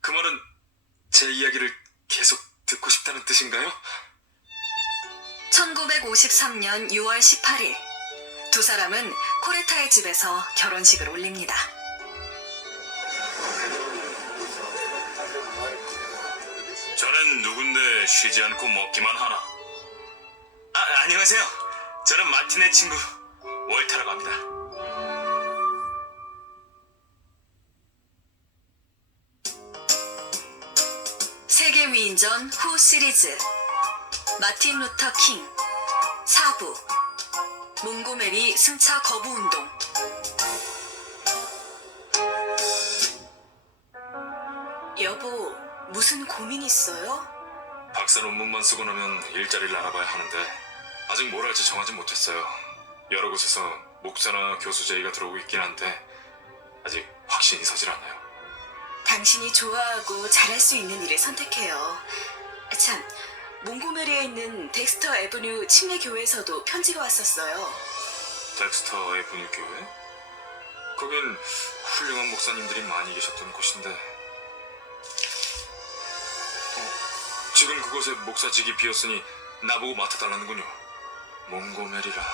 그 말은 제 이야기를 계속 듣고 싶다는 뜻인가요? 1953년 6월 18일 두 사람은 코레타의 집에서 결혼식을 올립니다. 저는 누군데 쉬지 않고 먹기만 하나? 안녕하세요. 저는 마틴의 친구 월타라고 합니다. 세계 위인전 후 시리즈 마틴 루터 킹 4부 몽고메리 승차 거부 운동. 여보, 무슨 고민 있어요? 박사 논문만 쓰고 나면 일자리를 알아봐야 하는데 아직 뭘 할지 정하지 못했어요. 여러 곳에서 목사나 교수 제의가 들어오고 있긴 한데 아직 확신이 서질 않아요. 당신이 좋아하고 잘할 수 있는 일을 선택해요. 참, 몽고메리에 있는 덱스터 애브뉴 침례교회에서도 편지가 왔었어요. 덱스터 에브뉴 교회? 거긴 훌륭한 목사님들이 많이 계셨던 곳인데 지금 그곳에 목사직이 비었으니 나보고 맡아달라는군요. 몽고메리라.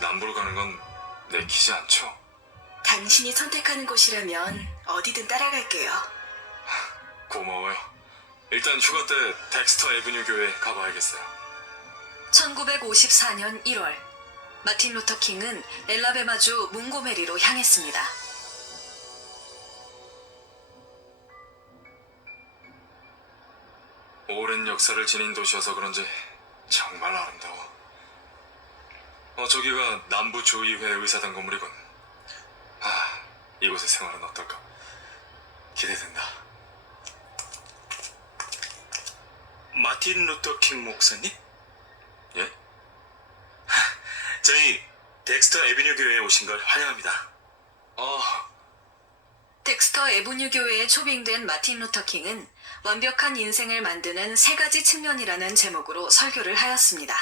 남부로 가는 건 내키지 않죠? 당신이 선택하는 곳이라면 어디든 따라갈게요. 고마워요. 일단 휴가 때 덱스터 에브뉴 교회에 가봐야겠어요. 1954년 1월, 마틴 루터 킹은 엘라베마주 몽고메리로 향했습니다. 오랜 역사를 지닌 도시여서 그런지 정말 아름다워. 저기가 남부주의회 의사당 건물이군. 이곳의 생활은 어떨까? 기대된다. 마틴 루터 킹 목사님? 예? 저희 덱스터 에비뉴 교회에 오신 걸 환영합니다. 덱스터 에브뉴 교회에 초빙된 마틴 루터 킹은 완벽한 인생을 만드는 세 가지 측면이라는 제목으로 설교를 하였습니다.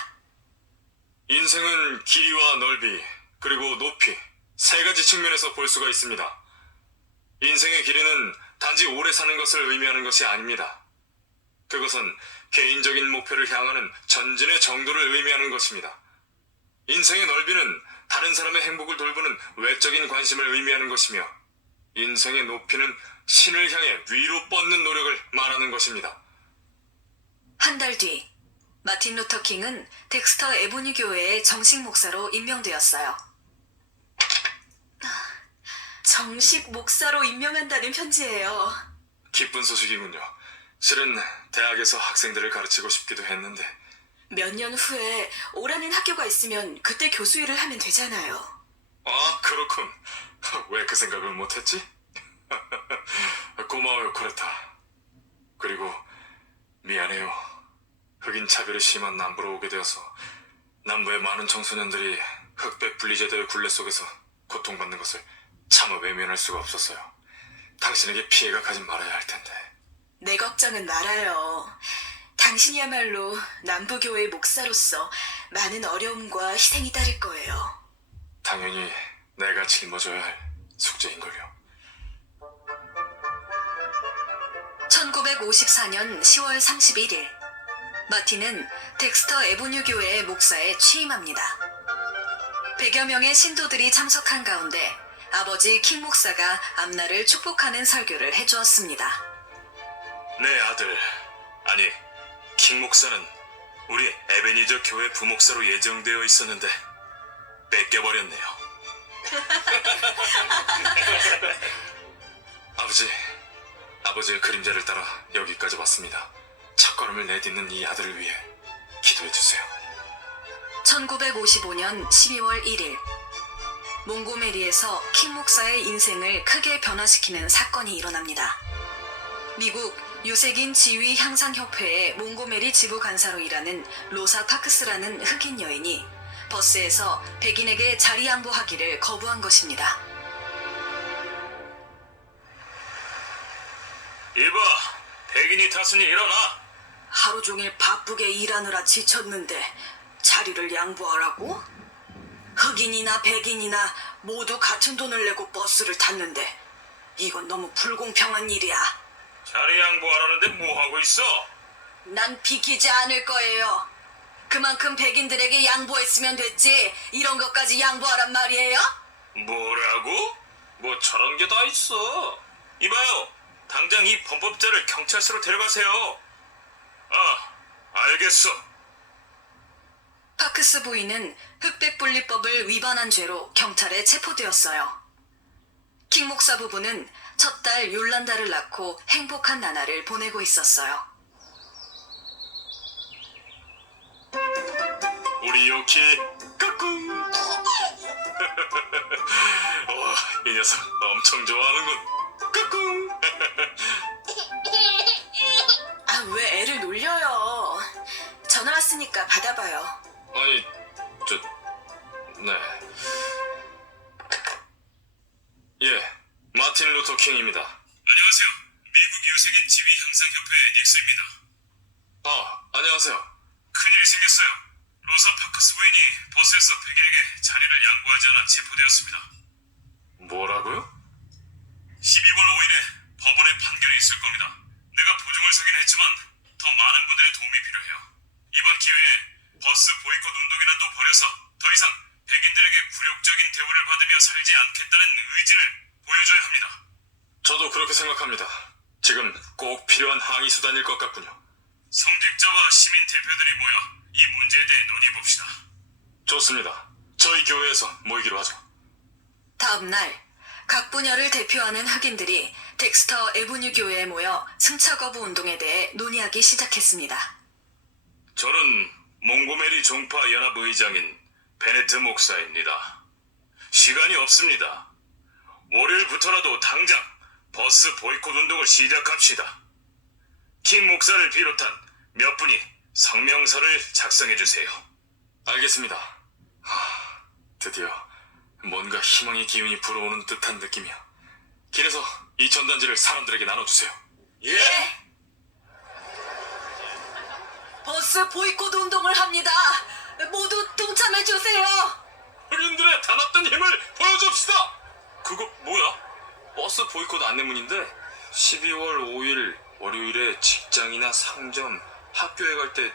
인생은 길이와 넓이, 그리고 높이, 세 가지 측면에서 볼 수가 있습니다. 인생의 길이는 단지 오래 사는 것을 의미하는 것이 아닙니다. 그것은 개인적인 목표를 향하는 전진의 정도를 의미하는 것입니다. 인생의 넓이는 다른 사람의 행복을 돌보는 외적인 관심을 의미하는 것이며, 인생의 높이는 신을 향해 위로 뻗는 노력을 말하는 것입니다. 한 달 뒤, 마틴 루터 킹은 덱스터 에브뉴 교회의 정식 목사로 임명되었어요. 정식 목사로 임명한다는 편지예요. 기쁜 소식이군요. 실은 대학에서 학생들을 가르치고 싶기도 했는데. 몇 년 후에 오라는 학교가 있으면 그때 교수 일을 하면 되잖아요. 그렇군. 왜 그 생각을 못했지? 고마워요, 코레타. 그리고 미안해요. 흑인 차별이 심한 남부로 오게 되어서 남부의 많은 청소년들이 흑백 분리제도의 굴레 속에서 고통받는 것을 차마 외면할 수가 없었어요. 당신에게 피해가 가지 말아야 할 텐데. 내 걱정은 말아요. 당신이야말로 남부교회 목사로서 많은 어려움과 희생이 따를 거예요. 당연히 내가 짊어져야 할 숙제인걸요. 1954년 10월 31일, 마틴은 덱스터 에브뉴 교회의 목사에 취임합니다. 100여 명의 신도들이 참석한 가운데 아버지 킹 목사가 앞날을 축복하는 설교를 해주었습니다. 네, 아들. 아니, 킹 목사는 우리 에베니저 교회 부목사로 예정되어 있었는데 뺏겨버렸네요. 아버지의 그림자를 따라 여기까지 왔습니다. 첫걸음을 내딛는 이 아들을 위해 기도해주세요. 1955년 12월 1일, 몽고메리에서 킹 목사의 인생을 크게 변화시키는 사건이 일어납니다. 미국 유색인 지위 향상협회의 몽고메리 지부 간사로 일하는 로사 파크스라는 흑인 여인이 버스에서 백인에게 자리 양보하기를 거부한 것입니다. 이봐, 백인이 탔으니 일어나. 하루 종일 바쁘게 일하느라 지쳤는데 자리를 양보하라고? 흑인이나 백인이나 모두 같은 돈을 내고 버스를 탔는데 이건 너무 불공평한 일이야. 자리 양보하라는데 뭐하고 있어? 난 비키지 않을 거예요. 그만큼 백인들에게 양보했으면 됐지 이런 것까지 양보하란 말이에요? 뭐라고? 뭐 저런 게 다 있어. 이봐요, 당장 이 범법자를 경찰서로 데려가세요. 알겠어. 파크스 부인은 흑백분리법을 위반한 죄로 경찰에 체포되었어요. 킹 목사 부부는 첫 딸 욜란다를 낳고 행복한 나날을 보내고 있었어요. 우리 요키 까꿍. 이 녀석 엄청 좋아하는군. 까꿍. 왜 애를 놀려요? 전화 왔으니까 받아봐요. 아니, 네. 예, 마틴 루터 킹입니다. 안녕하세요. 미국 유색인 지위 향상협회 닉스입니다. 안녕하세요. 큰일이 생겼어요. 로사 파커스 부인이 버스에서 백인에게 자리를 양보하지 않아 체포되었습니다. 뭐라고요? 12월 5일에 법원의 판결이 있을 겁니다. 내가 보증을 서긴 했지만 더 많은 하지 않겠다는 의지를 보여줘야 합니다. 저도 그렇게 생각합니다. 지금 꼭 필요한 항의 수단일 것 같군요. 성직자와 시민 대표들이 모여 이 문제에 대해 논의해봅시다. 좋습니다. 저희 교회에서 모이기로 하죠. 다음 날, 각 분야를 대표하는 흑인들이 덱스터 에브뉴 교회에 모여 승차 거부 운동에 대해 논의하기 시작했습니다. 저는 몽고메리 종파 연합 의장인 베네트 목사입니다. 시간이 없습니다. 월요일부터라도 당장 버스 보이콧 운동을 시작합시다. 킹 목사를 비롯한 몇 분이 성명서를 작성해 주세요. 알겠습니다. 드디어 뭔가 희망의 기운이 불어오는 듯한 느낌이야. 길에서 이 전단지를 사람들에게 나눠주세요. 예! 버스 보이콧 운동을 합니다. 모두 동참해 주세요. 흑인들의 단합된 힘을 보여줍시다. 그거 뭐야? 버스 보이콧 안내문인데 12월 5일 월요일에 직장이나 상점, 학교에 갈 때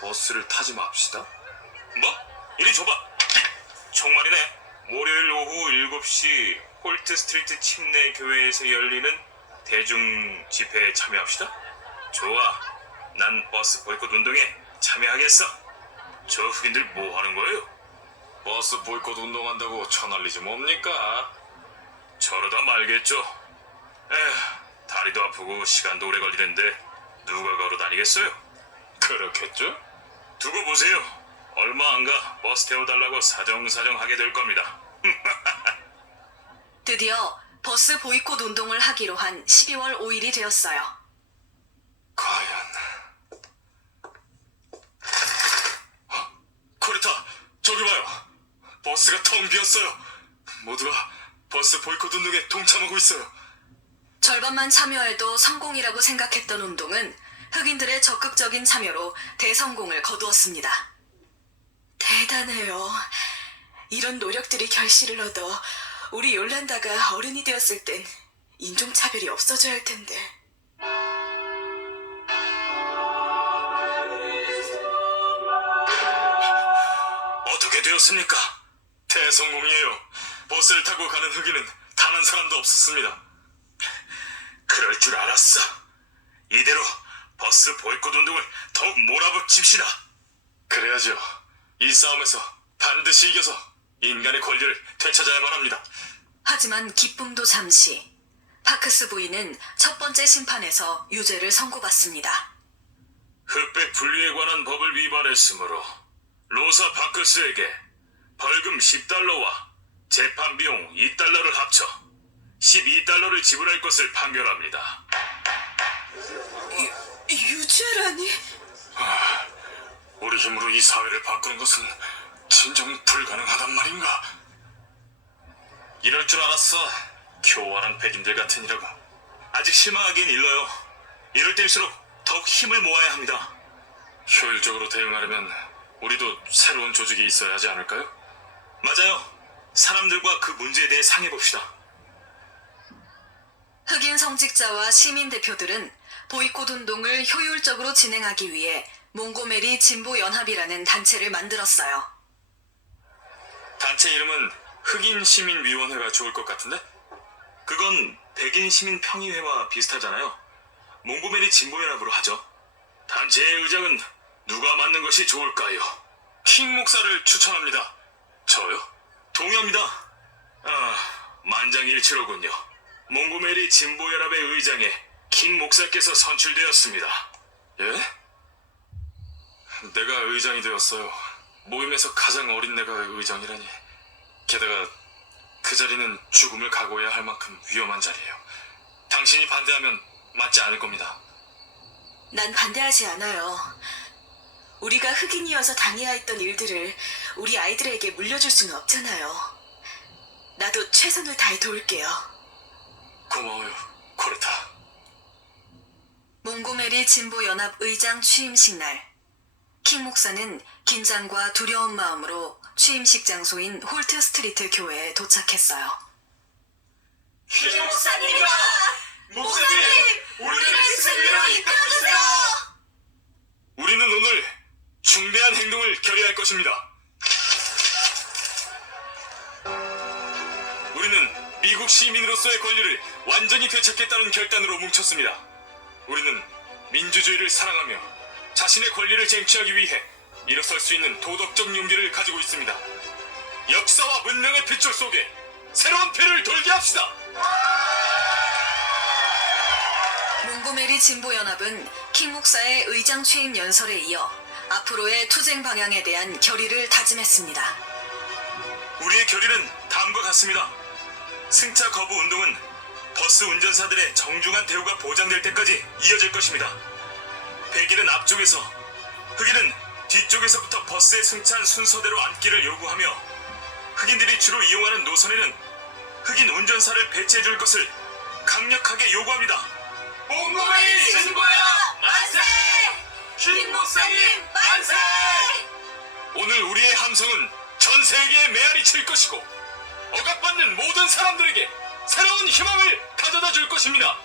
버스를 타지 맙시다. 뭐? 이리 줘봐. 정말이네. 월요일 오후 7시 홀트 스트리트 침례 교회에서 열리는 대중 집회에 참여합시다. 좋아. 난 버스 보이콧 운동에 참여하겠어. 저 흑인들 뭐 하는 거예요? 버스 보이콧 운동한다고 쳐날리지 뭡니까? 저러다 말겠죠. 에휴, 다리도 아프고 시간도 오래 걸리는데 누가 걸어 다니겠어요? 그렇겠죠? 두고 보세요. 얼마 안 가 버스 태워달라고 사정사정 하게 될 겁니다. 드디어 버스 보이콧 운동을 하기로 한 12월 5일이 되었어요. 과연... 코레타, 저기 봐요. 버스가 텅 비었어요. 모두가 버스 보이콧 운동에 동참하고 있어요. 절반만 참여해도 성공이라고 생각했던 운동은 흑인들의 적극적인 참여로 대성공을 거두었습니다. 대단해요. 이런 노력들이 결실을 얻어 우리 요란다가 어른이 되었을 땐 인종차별이 없어져야 할 텐데. 어떻게 되었습니까? 대성공이에요. 버스를 타고 가는 흑인은 단 한 사람도 없었습니다. 그럴 줄 알았어. 이대로 버스 보이콧 운동을 더욱 몰아붙입시다. 그래야죠. 이 싸움에서 반드시 이겨서 인간의 권리를 되찾아야만 합니다. 하지만 기쁨도 잠시. 파크스 부인은 첫 번째 심판에서 유죄를 선고받습니다. 흑백 분리에 관한 법을 위반했으므로 로사 바크스에게 벌금 10달러와 재판 비용 2달러를 합쳐 12달러를 지불할 것을 판결합니다. 유죄라니? 우리 힘으로 이 사회를 바꾸는 것은 진정 불가능하단 말인가? 이럴 줄 알았어. 교활한 백인들 같으니라고. 아직 실망하기엔 일러요. 이럴 때일수록 더욱 힘을 모아야 합니다. 효율적으로 대응하려면 우리도 새로운 조직이 있어야 하지 않을까요? 맞아요. 사람들과 그 문제에 대해 상의해봅시다. 흑인 성직자와 시민 대표들은 보이콧 운동을 효율적으로 진행하기 위해 몽고메리 진보연합이라는 단체를 만들었어요. 단체 이름은 흑인시민위원회가 좋을 것 같은데? 그건 백인 시민 평의회와 비슷하잖아요. 몽고메리 진보연합으로 하죠. 단체의 의장은 누가 맡는 것이 좋을까요? 킹 목사를 추천합니다. 저요? 동의합니다. 만장일치로군요. 몽고메리 진보연합의 의장에 킹 목사께서 선출되었습니다. 예? 내가 의장이 되었어요. 모임에서 가장 어린 내가 의장이라니. 게다가 그 자리는 죽음을 각오해야 할 만큼 위험한 자리예요. 당신이 반대하면 맞지 않을 겁니다. 난 반대하지 않아요. 우리가 흑인이어서 당해야 했던 일들을 우리 아이들에게 물려줄 수는 없잖아요. 나도 최선을 다해 도울게요. 고마워요, 코레타. 몽고메리 진보연합 의장 취임식 날, 킹 목사는 긴장과 두려운 마음으로 취임식 장소인 홀트 스트리트 교회에 도착했어요. 킹 목사님이다! 목사님! 우리를 승리로 이끌어주세요! 우리는 오늘 중대한 행동을 결의할 것입니다. 미국 시민으로서의 권리를 완전히 되찾겠다는 결단으로 뭉쳤습니다. 우리는 민주주의를 사랑하며 자신의 권리를 쟁취하기 위해 일어설 수 있는 도덕적 용기를 가지고 있습니다. 역사와 문명의 핏줄 속에 새로운 패를 돌게 합시다. 몽고메리 진보연합은 킹 목사의 의장 취임 연설에 이어 앞으로의 투쟁 방향에 대한 결의를 다짐했습니다. 우리의 결의는 다음과 같습니다. 승차 거부 운동은 버스 운전사들의 정중한 대우가 보장될 때까지 이어질 것입니다. 백인은 앞쪽에서, 흑인은 뒤쪽에서부터 버스에 승차한 순서대로 앉기를 요구하며 흑인들이 주로 이용하는 노선에는 흑인 운전사를 배치해 줄 것을 강력하게 요구합니다. 몽고메리 진보연합 만세! 김 목사님 만세! 오늘 우리의 함성은 전 세계에 메아리 칠 것이고 억압받는 모든 사람들에게 새로운 희망을 가져다 줄 것입니다.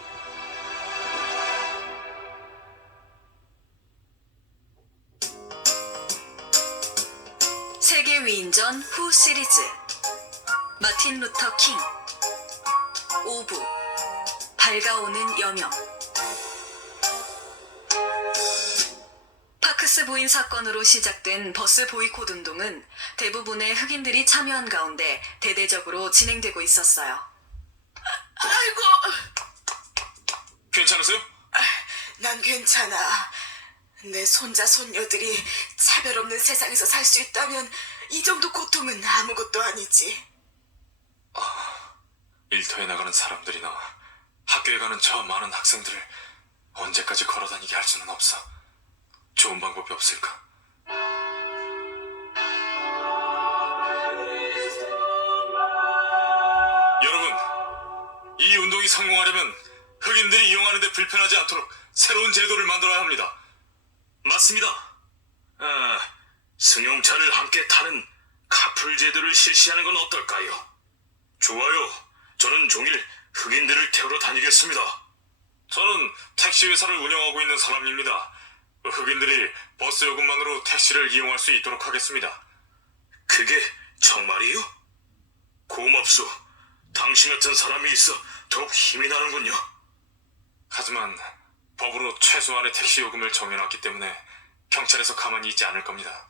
세계 위인전 후 시리즈 마틴 루터 킹 5부 밝아오는 여명. 파크스 부인 사건으로 시작된 버스 보이콧 운동은 대부분의 흑인들이 참여한 가운데 대대적으로 진행되고 있었어요. 아이고, 괜찮으세요? 난 괜찮아. 내 손자, 손녀들이 차별 없는 세상에서 살 수 있다면 이 정도 고통은 아무것도 아니지. 일터에 나가는 사람들이나 학교에 가는 저 많은 학생들을 언제까지 걸어다니게 할 수는 없어. 좋은 방법이 없을까? 여러분, 이 운동이 성공하려면 흑인들이 이용하는 데 불편하지 않도록 새로운 제도를 만들어야 합니다. 맞습니다. 승용차를 함께 타는 카풀 제도를 실시하는 건 어떨까요? 좋아요. 저는 종일 흑인들을 태우러 다니겠습니다. 저는 택시 회사를 운영하고 있는 사람입니다. 흑인들이 버스 요금만으로 택시를 이용할 수 있도록 하겠습니다. 그게 정말이요? 고맙소. 당신 같은 사람이 있어 더욱 힘이 나는군요. 하지만 법으로 최소한의 택시 요금을 정해놨기 때문에 경찰에서 가만히 있지 않을 겁니다.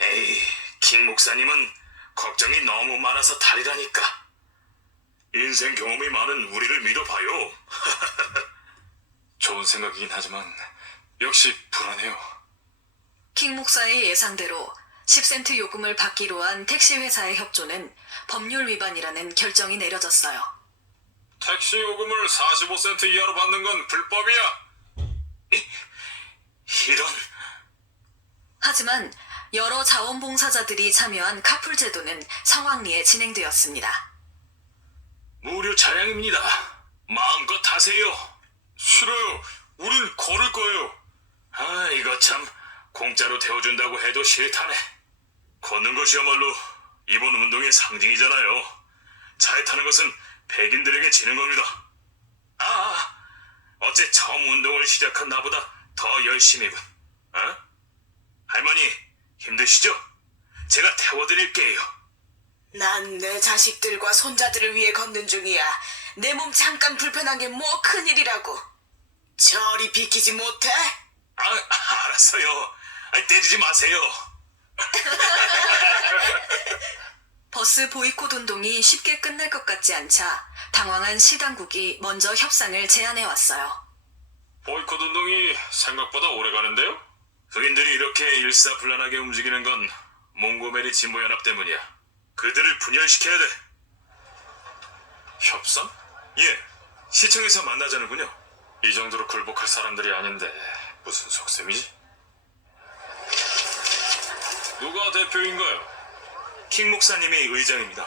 에이, 킹 목사님은 걱정이 너무 많아서 다리라니까. 인생 경험이 많은 우리를 믿어봐요. 좋은 생각이긴 하지만 역시 불안해요. 킹 목사의 예상대로 10센트 요금을 받기로 한 택시 회사의 협조는 법률 위반이라는 결정이 내려졌어요. 택시 요금을 45센트 이하로 받는 건 불법이야. 이런... 하지만 여러 자원봉사자들이 참여한 카풀 제도는 성황리에 진행되었습니다. 무료 차량입니다. 마음껏 타세요. 싫어요. 우린 걸을 거예요. 아, 이거 참 공짜로 태워준다고 해도 싫다네. 걷는 것이야말로 이번 운동의 상징이잖아요. 차에 타는 것은 백인들에게 지는 겁니다. 어째 처음 운동을 시작한 나보다 더 열심히군. 어? 할머니, 힘드시죠? 제가 태워드릴게요. 난 내 자식들과 손자들을 위해 걷는 중이야. 내 몸 잠깐 불편한 게 뭐 큰일이라고. 저리 비키지 못해? 알았어요. 때리지 마세요. 버스 보이콧 운동이 쉽게 끝날 것 같지 않자 당황한 시당국이 먼저 협상을 제안해왔어요. 보이콧 운동이 생각보다 오래 가는데요? 흑인들이 이렇게 일사불란하게 움직이는 건 몽고메리 진보연합 때문이야. 그들을 분열시켜야 돼. 협상? 예, 시청에서 만나자는군요. 이 정도로 굴복할 사람들이 아닌데 무슨 속셈이지? 누가 대표인가요? 킹 목사님이 의장입니다.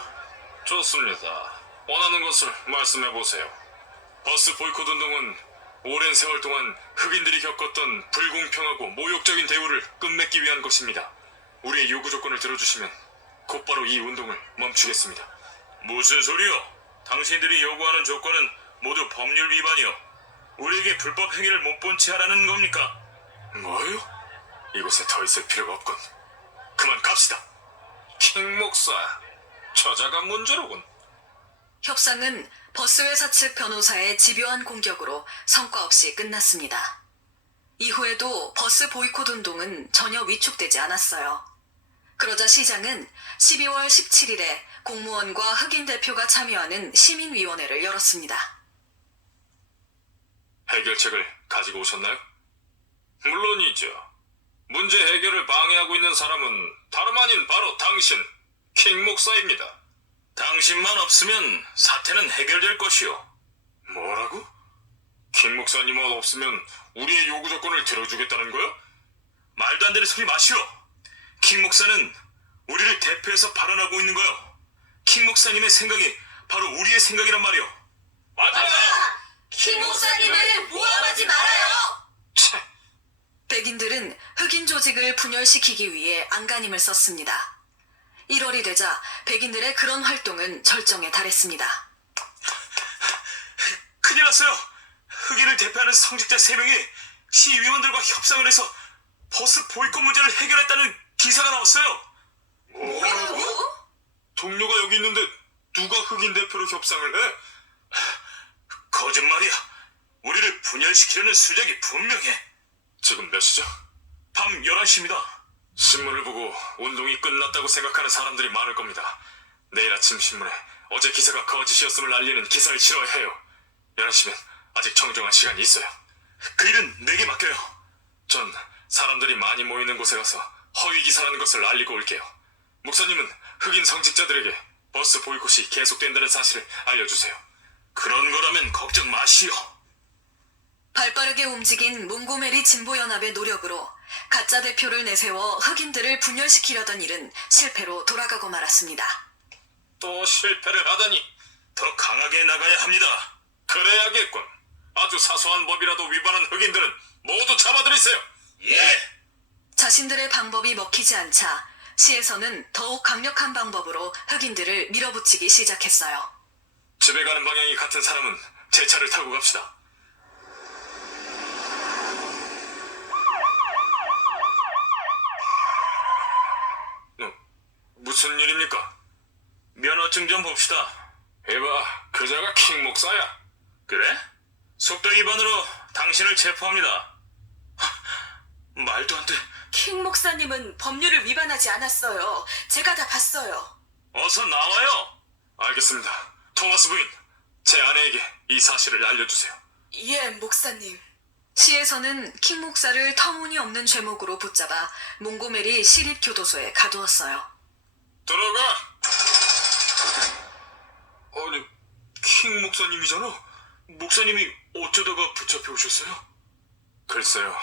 좋습니다. 원하는 것을 말씀해보세요. 버스 보이콧 운동은 오랜 세월 동안 흑인들이 겪었던 불공평하고 모욕적인 대우를 끝맺기 위한 것입니다. 우리의 요구 조건을 들어주시면 곧바로 이 운동을 멈추겠습니다. 무슨 소리요? 당신들이 요구하는 조건은 모두 법률 위반이요. 우리에게 불법 행위를 못 본 채 하라는 겁니까? 뭐요? 이곳에 더 있을 필요가 없군. 그만 갑시다. 킹 목사, 저자가 문제로군. 협상은 버스회사 측 변호사의 집요한 공격으로 성과 없이 끝났습니다. 이후에도 버스 보이콧 운동은 전혀 위축되지 않았어요. 그러자 시장은 12월 17일에 공무원과 흑인 대표가 참여하는 시민위원회를 열었습니다. 해결책을 가지고 오셨나요? 물론이죠. 문제 해결을 방해하고 있는 사람은 다름 아닌 바로 당신, 킹 목사입니다. 당신만 없으면 사태는 해결될 것이오. 뭐라고? 킹 목사님만 없으면 우리의 요구 조건을 들어주겠다는 거야? 말도 안 되는 소리 마시오. 킹 목사는 우리를 대표해서 발언하고 있는 거요. 킹 목사님의 생각이 바로 우리의 생각이란 말이오. 맞아! 킹 목사님을 모함하지 말아요! 참. 백인들은 흑인 조직을 분열시키기 위해 안간힘을 썼습니다. 1월이 되자 백인들의 그런 활동은 절정에 달했습니다. 큰일 났어요. 흑인을 대표하는 성직자 3명이 시위원들과 협상을 해서 버스 보이콧 문제를 해결했다는 기사가 나왔어요. 뭐라고? 동료가 여기 있는데 누가 흑인 대표로 협상을 해? 거짓말이야. 우리를 분열시키려는 수작이 분명해. 지금 몇 시죠? 밤 11시입니다. 신문을 보고 운동이 끝났다고 생각하는 사람들이 많을 겁니다. 내일 아침 신문에 어제 기사가 거짓이었음을 알리는 기사를 실어야 해요. 11시면 아직 정정한 시간이 있어요. 그 일은 내게 맡겨요. 전 사람들이 많이 모이는 곳에 가서 허위 기사라는 것을 알리고 올게요. 목사님은 흑인 성직자들에게 버스 보이콧이 계속된다는 사실을 알려주세요. 그런 거라면 걱정 마시오. 발빠르게 움직인 몽고메리 진보연합의 노력으로 가짜 대표를 내세워 흑인들을 분열시키려던 일은 실패로 돌아가고 말았습니다. 또 실패를 하다니 더 강하게 나가야 합니다. 그래야겠군. 아주 사소한 법이라도 위반한 흑인들은 모두 잡아들이세요. 예! 자신들의 방법이 먹히지 않자 시에서는 더욱 강력한 방법으로 흑인들을 밀어붙이기 시작했어요. 집에 가는 방향이 같은 사람은 제 차를 타고 갑시다. 무슨 일입니까? 면허증 좀 봅시다. 이봐, 그자가 킹 목사야. 그래? 속도 위반으로 당신을 체포합니다. 말도 안 돼. 킹 목사님은 법률을 위반하지 않았어요. 제가 다 봤어요. 어서 나와요. 알겠습니다. 토마스 부인, 제 아내에게 이 사실을 알려주세요. 예, 목사님. 시에서는 킹 목사를 터무니없는 죄목으로 붙잡아 몽고메리 시립교도소에 가두었어요. 들어가. 아니, 킹 목사님이잖아. 목사님이 어쩌다가 붙잡혀 오셨어요? 글쎄요,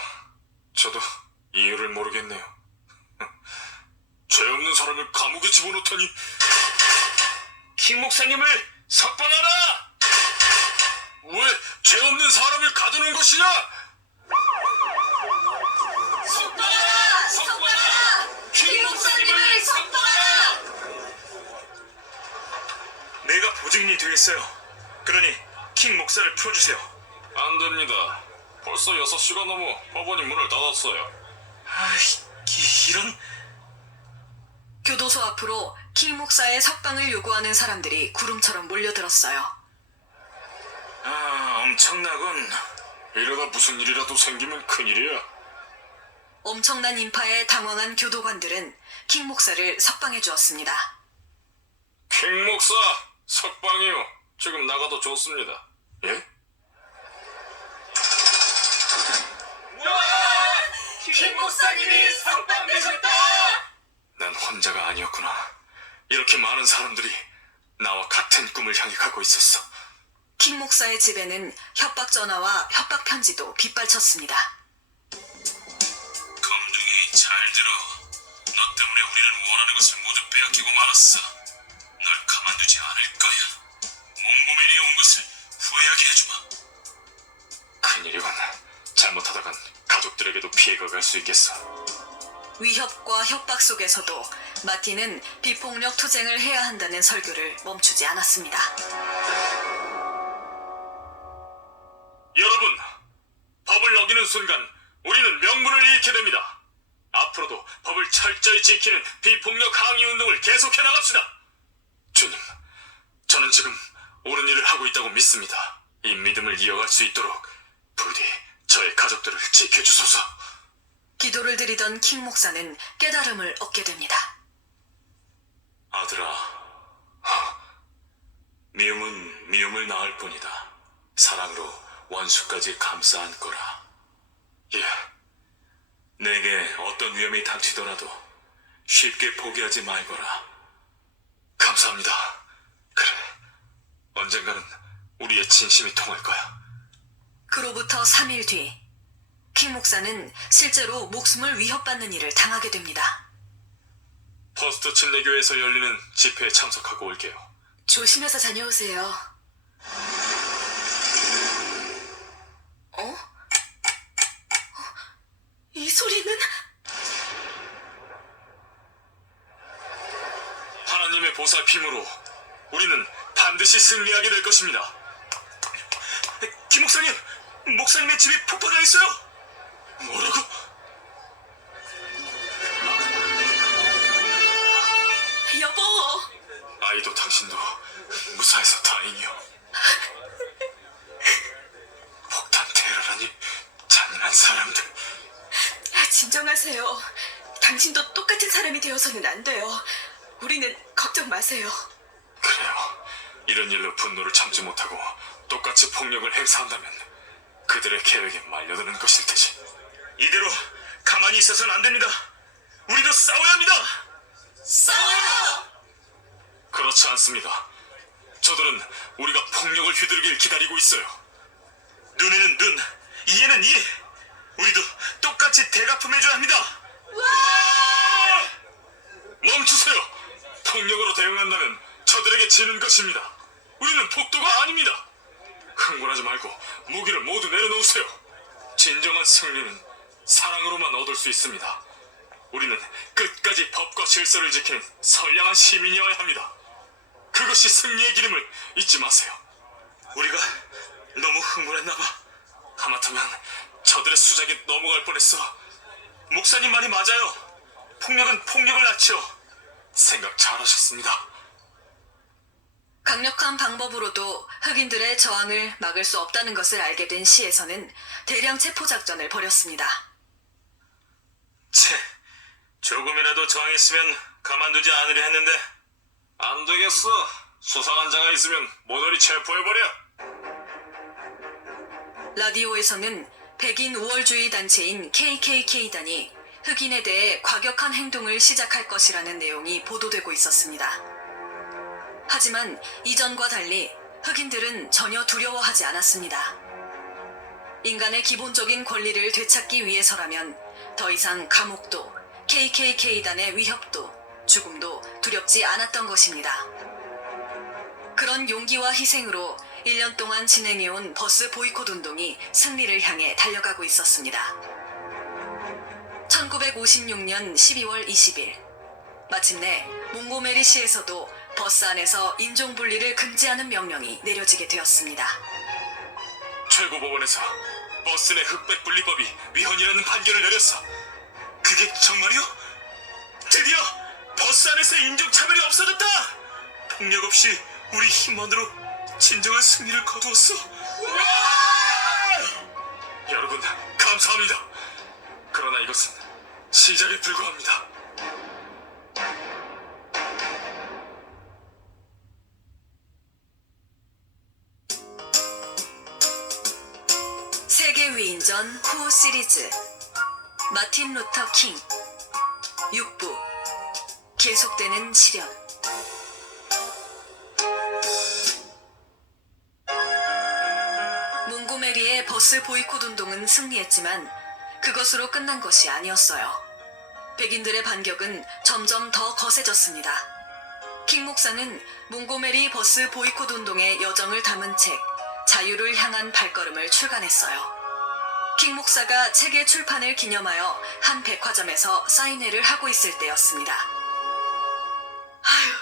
저도 이유를 모르겠네요. 죄 없는 사람을 감옥에 집어넣다니. 킹 목사님을 석방하라! 왜 죄 없는 사람을 가두는 것이냐? 석방하라! 석방하라! 킹 목사님을 석방하라! 내가 보증인이 되겠어요. 그러니 킹 목사를 풀어주세요. 안 됩니다. 벌써 6시가 넘어 법원이 문을 닫았어요. 이런... 교도소 앞으로 킹 목사의 석방을 요구하는 사람들이 구름처럼 몰려들었어요. 엄청나군. 이러다 무슨 일이라도 생기면 큰일이야. 엄청난 인파에 당황한 교도관들은 킹 목사를 석방해 주었습니다. 킹 목사, 석방이요. 지금 나가도 좋습니다. 예? 킹 목사님이 석방되셨다! 난 혼자가 아니었구나. 이렇게 많은 사람들이 나와 같은 꿈을 향해 가고 있었어. 킹 목사의 집에는 협박 전화와 협박 편지도 빗발쳤습니다. 검둥이 잘 들어. 너 때문에 우리는 원하는 것을 모두 빼앗기고 말았어. 널 가만두지 않을 거야. 몽고메리에 온 것을 후회하게 해주마. 큰일이군. 잘못하다간 가족들에게도 피해가 갈 수 있겠어. 위협과 협박 속에서도 마티는 비폭력 투쟁을 해야 한다는 설교를 멈추지 않았습니다. 여러분, 법을 어기는 순간 우리는 명분을 잃게 됩니다. 앞으로도 법을 철저히 지키는 비폭력 항의 운동을 계속해 나갑시다. 주님, 저는 지금 옳은 일을 하고 있다고 믿습니다. 이 믿음을 이어갈 수 있도록 부디 저의 가족들을 지켜주소서. 기도를 드리던 킹 목사는 깨달음을 얻게 됩니다. 아들아, 미움은 미움을 낳을 뿐이다. 사랑으로 원수까지 감싸 안거라. 예, 내게 어떤 위험이 닥치더라도 쉽게 포기하지 말거라. 감사합니다. 그래, 언젠가는 우리의 진심이 통할 거야. 그로부터 3일 뒤, 킹 목사는 실제로 목숨을 위협받는 일을 당하게 됩니다. 퍼스트 침례교회에서 열리는 집회에 참석하고 올게요. 조심해서 다녀오세요. 이 소리는? 하나님의 보살핌으로 우리는 반드시 승리하게 될 것입니다. 김 목사님, 목사님의 집이 폭발하였어요. 뭐라고? 여보! 아이도 당신도 무사해서 다행이요. 폭탄 테러라니, 잔인한 사람들. 진정하세요. 당신도 똑같은 사람이 되어서는 안 돼요. 우리는 걱정 마세요. 그래요. 이런 일로 분노를 참지 못하고 똑같이 폭력을 행사한다면 그들의 계획에 말려드는 것일 테지. 이대로 가만히 있어서는 안 됩니다. 우리도 싸워야 합니다. 싸워요! 그렇지 않습니다. 저들은 우리가 폭력을 휘두르길 기다리고 있어요. 눈에는 눈, 이에는 이. 우리도 똑같이 대갚음해줘야 합니다. 멈추세요. 폭력으로 대응한다면 저들에게 지는 것입니다. 우리는 폭도가 아닙니다. 흥분하지 말고 무기를 모두 내려놓으세요. 진정한 승리는 사랑으로만 얻을 수 있습니다. 우리는 끝까지 법과 질서를 지키는 선량한 시민이어야 합니다. 그것이 승리의 기름을 잊지 마세요. 우리가 너무 흥분했나 봐. 하마터면 저들의 수작에 넘어갈 뻔했어. 목사님 말이 맞아요. 폭력은 폭력을 낳죠. 생각 잘하셨습니다. 강력한 방법으로도 흑인들의 저항을 막을 수 없다는 것을 알게 된 시에서는 대량 체포 작전을 벌였습니다. 채, 조금이라도 저항했으면 가만두지 않으려 했는데 안 되겠어. 수상한 자가 있으면 모조리 체포해버려. 라디오에서는 백인 우월주의 단체인 KKK단이 흑인에 대해 과격한 행동을 시작할 것이라는 내용이 보도되고 있었습니다. 하지만 이전과 달리 흑인들은 전혀 두려워하지 않았습니다. 인간의 기본적인 권리를 되찾기 위해서라면 더 이상 감옥도, KKK단의 위협도, 죽음도 두렵지 않았던 것입니다. 그런 용기와 희생으로 1년 동안 진행해온 버스 보이콧 운동이 승리를 향해 달려가고 있었습니다. 1956년 12월 20일, 마침내 몽고메리시에서도 버스 안에서 인종분리를 금지하는 명령이 내려지게 되었습니다. 최고법원에서 버스 내 흑백 분리법이 위헌이라는 판결을 내렸어. 그게 정말이요? 드디어 버스 안에서 인종차별이 없어졌다! 폭력 없이 우리 힘만으로 진정한 승리를 거두었어. 여러분, 감사합니다. 그러나 이것은 시작에 불과합니다. 세계 위인전 후 시리즈 마틴 루터 킹 6부 계속되는 시련. 몽고메리의 버스 보이콧 운동은 승리했지만 그것으로 끝난 것이 아니었어요. 백인들의 반격은 점점 더 거세졌습니다. 킹 목사는 몽고메리 버스 보이콧 운동의 여정을 담은 책 자유를 향한 발걸음을 출간했어요. 킹 목사가 책의 출판을 기념하여 한 백화점에서 사인회를 하고 있을 때였습니다. 아유,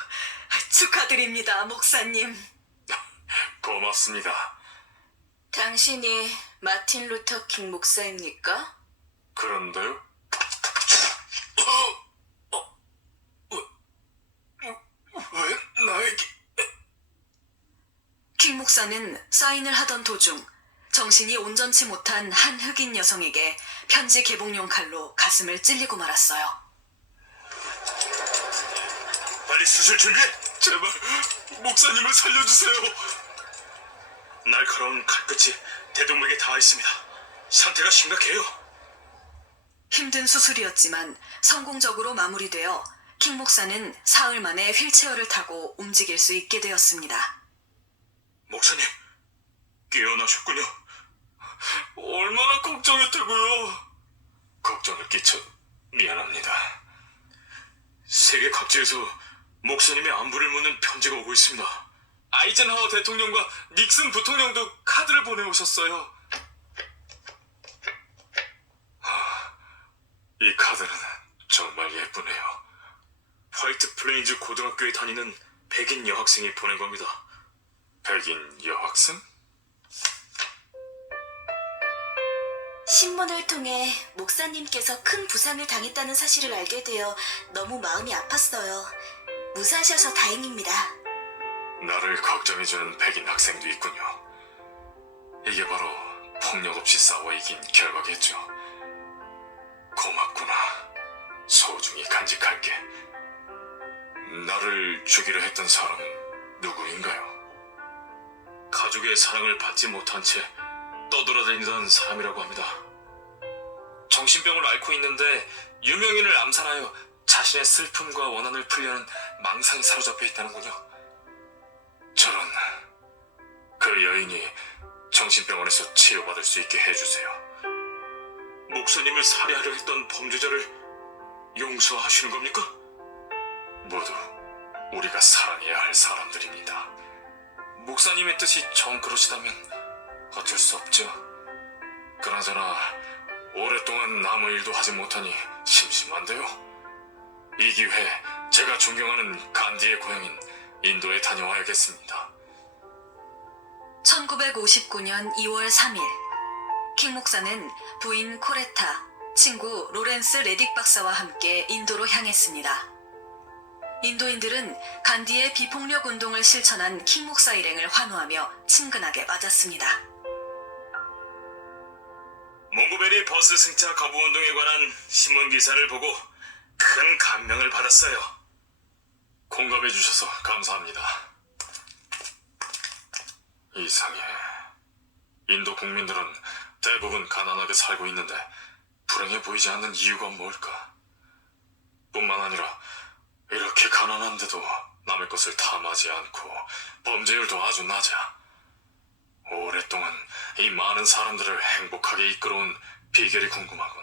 축하드립니다, 목사님. 고맙습니다. 당신이 마틴 루터 킹 목사입니까? 그런데요? 왜 나에게? 목사는 사인을 하던 도중 정신이 온전치 못한 한 흑인 여성에게 편지 개봉용 칼로 가슴을 찔리고 말았어요. 빨리 수술 준비해! 제발, 목사님을 살려주세요! 날카로운 칼끝이 대동맥에 닿아 있습니다. 상태가 심각해요. 힘든 수술이었지만 성공적으로 마무리되어 킹 목사는 사흘 만에 휠체어를 타고 움직일 수 있게 되었습니다. 목사님, 깨어나셨군요. 얼마나 걱정했다고요. 걱정을 끼쳐 미안합니다. 세계 각지에서 목사님의 안부를 묻는 편지가 오고 있습니다. 아이젠하워 대통령과 닉슨 부통령도 카드를 보내오셨어요. 이 카드는 정말 예쁘네요. 화이트 플레인즈 고등학교에 다니는 백인 여학생이 보낸 겁니다. 백인 여학생? 신문을 통해 목사님께서 큰 부상을 당했다는 사실을 알게 되어 너무 마음이 아팠어요. 무사하셔서 다행입니다. 나를 걱정해주는 백인 학생도 있군요. 이게 바로 폭력 없이 싸워 이긴 결과겠죠. 고맙구나. 소중히 간직할게. 나를 죽이려 했던 사람은 누구인가요? 가족의 사랑을 받지 못한 채 떠돌아다니던 사람이라고 합니다. 정신병을 앓고 있는데 유명인을 암살하여 자신의 슬픔과 원한을 풀려는 망상에 사로잡혀 있다는군요. 저는 그 여인이 정신병원에서 치료받을 수 있게 해주세요. 목사님을 살해하려 했던 범죄자를 용서하시는 겁니까? 모두 우리가 사랑해야 할 사람들입니다. 목사님의 뜻이 정 그러시다면 어쩔 수 없죠. 그나저나 오랫동안 아무 일도 하지 못하니 심심한데요. 이 기회에 제가 존경하는 간디의 고향인 인도에 다녀와야겠습니다. 1959년 2월 3일 킹 목사는 부인 코레타, 친구 로렌스 레딕 박사와 함께 인도로 향했습니다. 인도인들은 간디의 비폭력 운동을 실천한 킹 목사 일행을 환호하며 친근하게 맞았습니다. 몽고베리 버스 승차 거부 운동에 관한 신문 기사를 보고 큰 감명을 받았어요. 공감해 주셔서 감사합니다. 이상해. 인도 국민들은 대부분 가난하게 살고 있는데 불행해 보이지 않는 이유가 뭘까? 뿐만 아니라 이렇게 가난한데도 남의 것을 탐하지 않고 범죄율도 아주 낮아. 오랫동안 이 많은 사람들을 행복하게 이끌어온 비결이 궁금하군.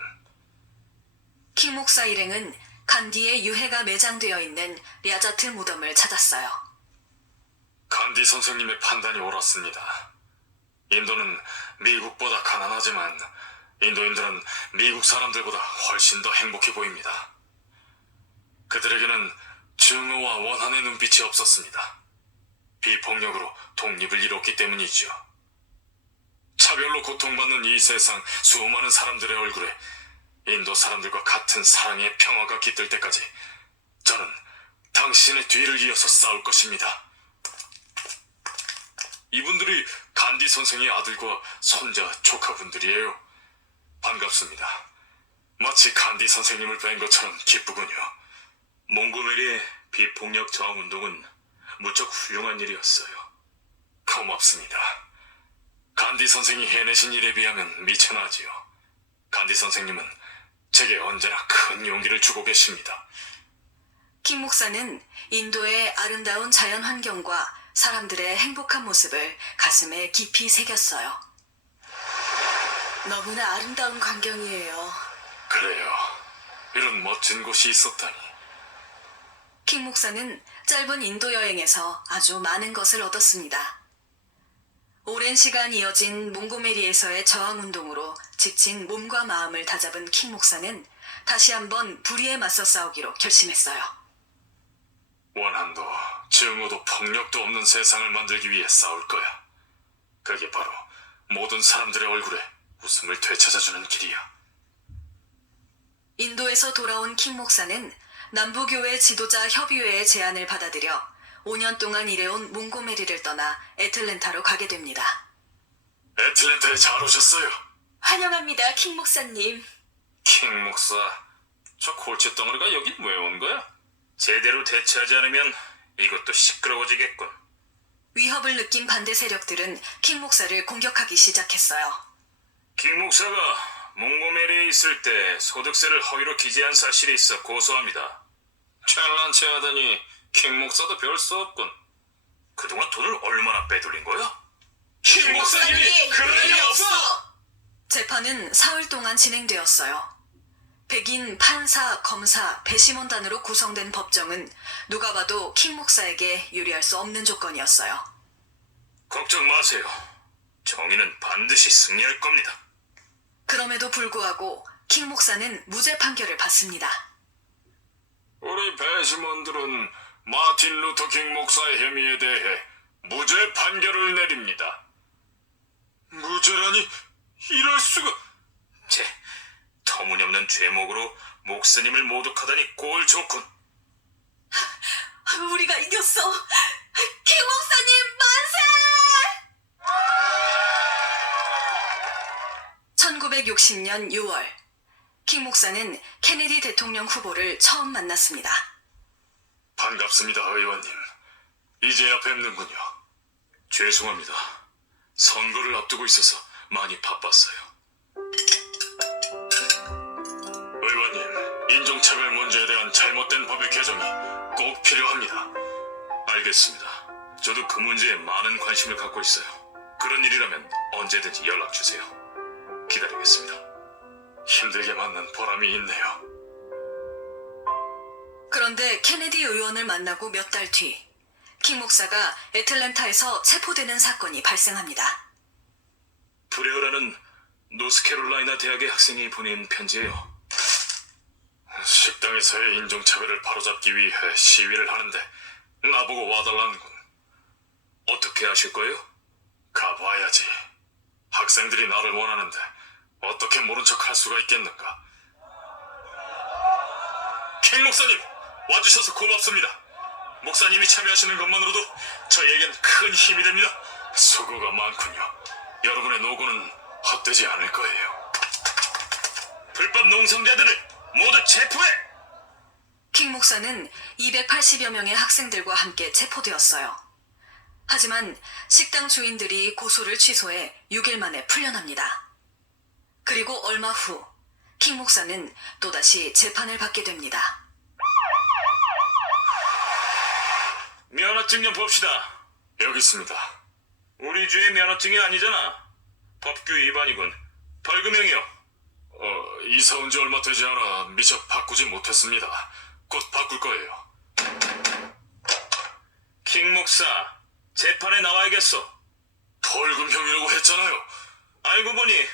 킹 목사 일행은 간디의 유해가 매장되어 있는 랴자트 무덤을 찾았어요. 간디 선생님의 판단이 옳았습니다. 인도는 미국보다 가난하지만 인도인들은 미국 사람들보다 훨씬 더 행복해 보입니다. 그들에게는 증오와 원한의 눈빛이 없었습니다. 비폭력으로 독립을 이뤘기 때문이죠. 차별로 고통받는 이 세상 수많은 사람들의 얼굴에 인도 사람들과 같은 사랑의 평화가 깃들 때까지 저는 당신의 뒤를 이어서 싸울 것입니다. 이분들이 간디 선생의 아들과 손자, 조카분들이에요. 반갑습니다. 마치 간디 선생님을 뵌 것처럼 기쁘군요. 몽고메리의 비폭력 저항운동은 무척 훌륭한 일이었어요. 고맙습니다. 간디 선생이 해내신 일에 비하면 미천하지요. 간디 선생님은 제게 언제나 큰 용기를 주고 계십니다. 킹 목사는 인도의 아름다운 자연 환경과 사람들의 행복한 모습을 가슴에 깊이 새겼어요. 너무나 아름다운 광경이에요. 그래요. 이런 멋진 곳이 있었다니. 킹 목사는 짧은 인도 여행에서 아주 많은 것을 얻었습니다. 오랜 시간 이어진 몽고메리에서의 저항운동으로 지친 몸과 마음을 다잡은 킹 목사는 다시 한번 불의에 맞서 싸우기로 결심했어요. 원한도 증오도 폭력도 없는 세상을 만들기 위해 싸울 거야. 그게 바로 모든 사람들의 얼굴에 웃음을 되찾아주는 길이야. 인도에서 돌아온 킹 목사는 남부교회 지도자 협의회의 제안을 받아들여 5년 동안 일해온 몽고메리를 떠나 애틀랜타로 가게 됩니다. 애틀랜타에 잘 오셨어요. 환영합니다, 킹 목사님. 킹 목사, 저 골치 덩어리가 여긴 왜 온 거야? 제대로 대처하지 않으면 이것도 시끄러워지겠군. 위협을 느낀 반대 세력들은 킹 목사를 공격하기 시작했어요. 김 목사가 몽고메리에 있을 때 소득세를 허위로 기재한 사실이 있어 고소합니다. 잘난 체 하더니 킹 목사도 별 수 없군. 그동안 돈을 얼마나 빼돌린 거야? 킹 목사님이 그럴 리 없어! 재판은 사흘 동안 진행되었어요. 백인, 판사, 검사, 배심원단으로 구성된 법정은 누가 봐도 킹 목사에게 유리할 수 없는 조건이었어요. 걱정 마세요. 정의는 반드시 승리할 겁니다. 그럼에도 불구하고 킹 목사는 무죄 판결을 받습니다. 우리 배심원들은 마틴 루터 킹 목사의 혐의에 대해 무죄 판결을 내립니다. 무죄라니? 이럴 수가... 터무니없는 죄목으로 목사님을 모독하다니 꼴 좋군. 우리가 이겼어. 킹 목사님 만세! 1960년 6월, 킹 목사는 케네디 대통령 후보를 처음 만났습니다. 반갑습니다, 의원님. 이제야 뵙는군요. 죄송합니다. 선거를 앞두고 있어서 많이 바빴어요. 의원님, 인종차별 문제에 대한 잘못된 법의 개정이 꼭 필요합니다. 알겠습니다. 저도 그 문제에 많은 관심을 갖고 있어요. 그런 일이라면 언제든지 연락 주세요. 기다리겠습니다. 힘들게 만난 보람이 있네요. 그런데 케네디 의원을 만나고 몇 달 뒤, 킹 목사가 애틀랜타에서 체포되는 사건이 발생합니다. 브레어라는 노스캐롤라이나 대학의 학생이 보낸 편지예요. 식당에서의 인종차별을 바로잡기 위해 시위를 하는데 나보고 와달라는군. 어떻게 아실 거예요? 가봐야지. 학생들이 나를 원하는데 어떻게 모른 척 할 수가 있겠는가. 킹 목사님, 와주셔서 고맙습니다. 목사님이 참여하시는 것만으로도 저에겐 큰 힘이 됩니다. 수고가 많군요. 여러분의 노고는 헛되지 않을 거예요. 불법 농성자들을 모두 체포해! 킹 목사는 280여 명의 학생들과 함께 체포되었어요. 하지만 식당 주인들이 고소를 취소해 6일 만에 풀려납니다. 그리고 얼마 후, 킹 목사는 또다시 재판을 받게 됩니다. 면허증 좀 봅시다. 여기 있습니다. 우리 주의 면허증이 아니잖아. 법규 위반이군. 벌금형이요. 이사 온 지 얼마 되지 않아 미처 바꾸지 못했습니다. 곧 바꿀 거예요. 킹 목사, 재판에 나와야겠어. 벌금형이라고 했잖아요. 알고 보니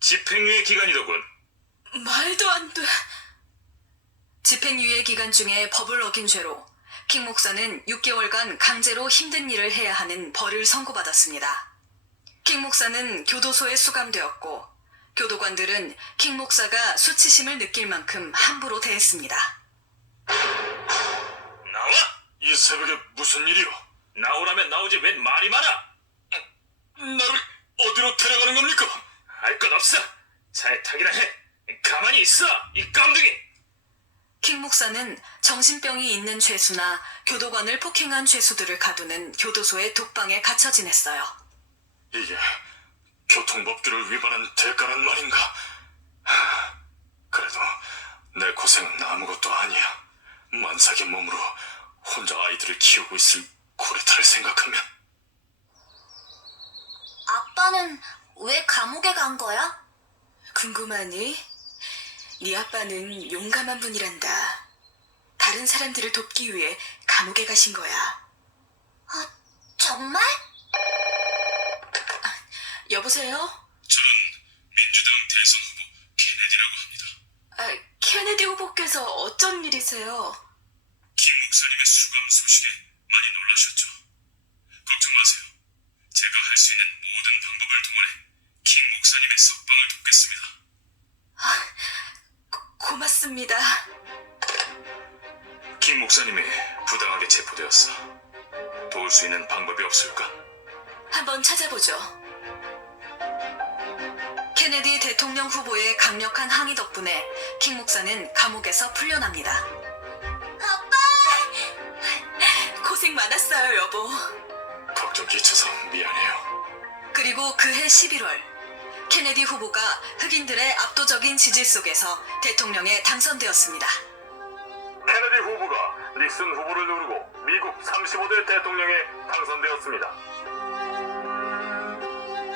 집행유예 기간이더군. 말도 안 돼. 집행유예 기간 중에 법을 어긴 죄로 킹 목사는 6개월간 강제로 힘든 일을 해야 하는 벌을 선고받았습니다. 킹 목사는 교도소에 수감되었고 교도관들은 킹 목사가 수치심을 느낄 만큼 함부로 대했습니다. 나와! 이 새벽에 무슨 일이요? 나오라면 나오지 웬 말이 많아! 나를 어디로 데려가는 겁니까? 알 것 없어! 차에 타기나 해! 가만히 있어! 이 깜둥이! 킹 목사는 정신병이 있는 죄수나 교도관을 폭행한 죄수들을 가두는 교도소의 독방에 갇혀 지냈어요. 이게 교통법규를 위반한 대가란 말인가? 그래도 내 고생은 아무것도 아니야. 만삭의 몸으로 혼자 아이들을 키우고 있을 코레타를 생각하면. 아빠는 왜 감옥에 간 거야? 궁금하니? 네 아빠는 용감한 분이란다. 다른 사람들을 돕기 위해 감옥에 가신 거야. 정말? 여보세요? 저는 민주당 대선 후보 케네디라고 합니다. 케네디 후보께서 어쩐 일이세요? 김 목사님의 수감 소식에 많이 놀라셨죠? 걱정 마세요. 제가 할 수 있는 모든 방법을 동원해 김 목사님의 석방을 돕겠습니다. 고맙습니다. 김 목사님이 부당하게 체포되었어. 도울 수 있는 방법이 없을까? 한번 찾아보죠. 케네디 대통령 후보의 강력한 항의 덕분에 킹 목사는 감옥에서 풀려납니다. 고생 많았어요, 여보. 걱정 끼쳐서 미안해요. 그리고 그해 11월 케네디 후보가 흑인들의 압도적인 지지 속에서 대통령에 당선되었습니다. 케네디 후보가 닉슨 후보를 누르고 미국 35대 대통령에 당선되었습니다.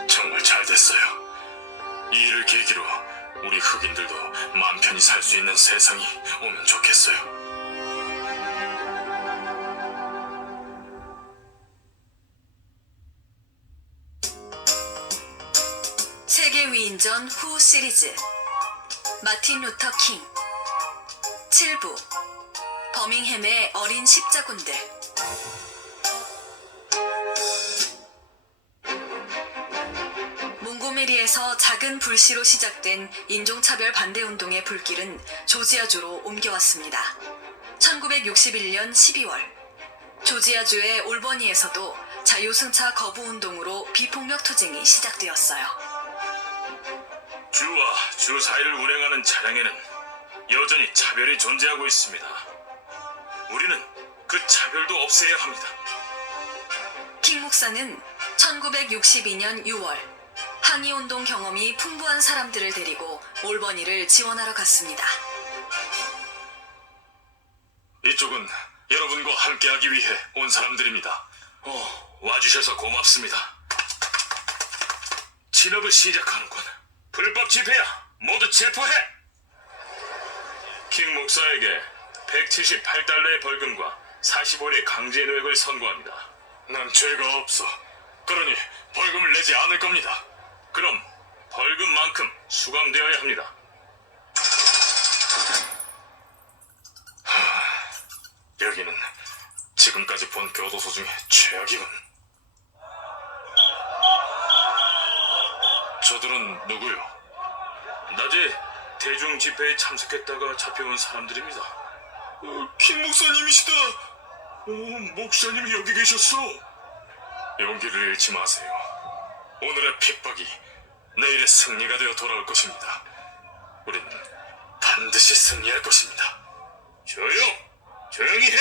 정말 잘 됐어요. 이 일을 계기로 우리 흑인들도 마음 편히 살 수 있는 세상이 오면 좋겠어요. 세계 위인전 후 시리즈 마틴 루터 킹 7부 버밍햄의 어린 십자군들. 몽고메리에서 작은 불씨로 시작된 인종차별 반대운동의 불길은 조지아주로 옮겨왔습니다. 1961년 12월 조지아주의 올버니에서도 자유승차 거부운동으로 비폭력 투쟁이 시작되었어요. 주와 주 사이를 운행하는 차량에는 여전히 차별이 존재하고 있습니다. 우리는 그 차별도 없애야 합니다. 킹 목사는 1962년 6월 항의운동 경험이 풍부한 사람들을 데리고 올버니를 지원하러 갔습니다. 이쪽은 여러분과 함께하기 위해 온 사람들입니다. 와주셔서 고맙습니다. 진업을 시작하는군. 불법 집회야. 모두 체포해. 킹 목사에게 178달러의 벌금과 45일의 강제 노역을 선고합니다. 난 죄가 없어. 그러니 벌금을 내지 않을 겁니다. 그럼 벌금만큼 수감되어야 합니다. 여기는 지금까지 본 교도소 중에 최악이군. 저들은 누구요? 낮에 대중 집회에 참석했다가 잡혀온 사람들입니다. 킹 목사님이시다. 목사님이 여기 계셨어. 용기를 잃지 마세요. 오늘의 핍박이 내일의 승리가 되어 돌아올 것입니다. 우린 반드시 승리할 것입니다. 조용히 해.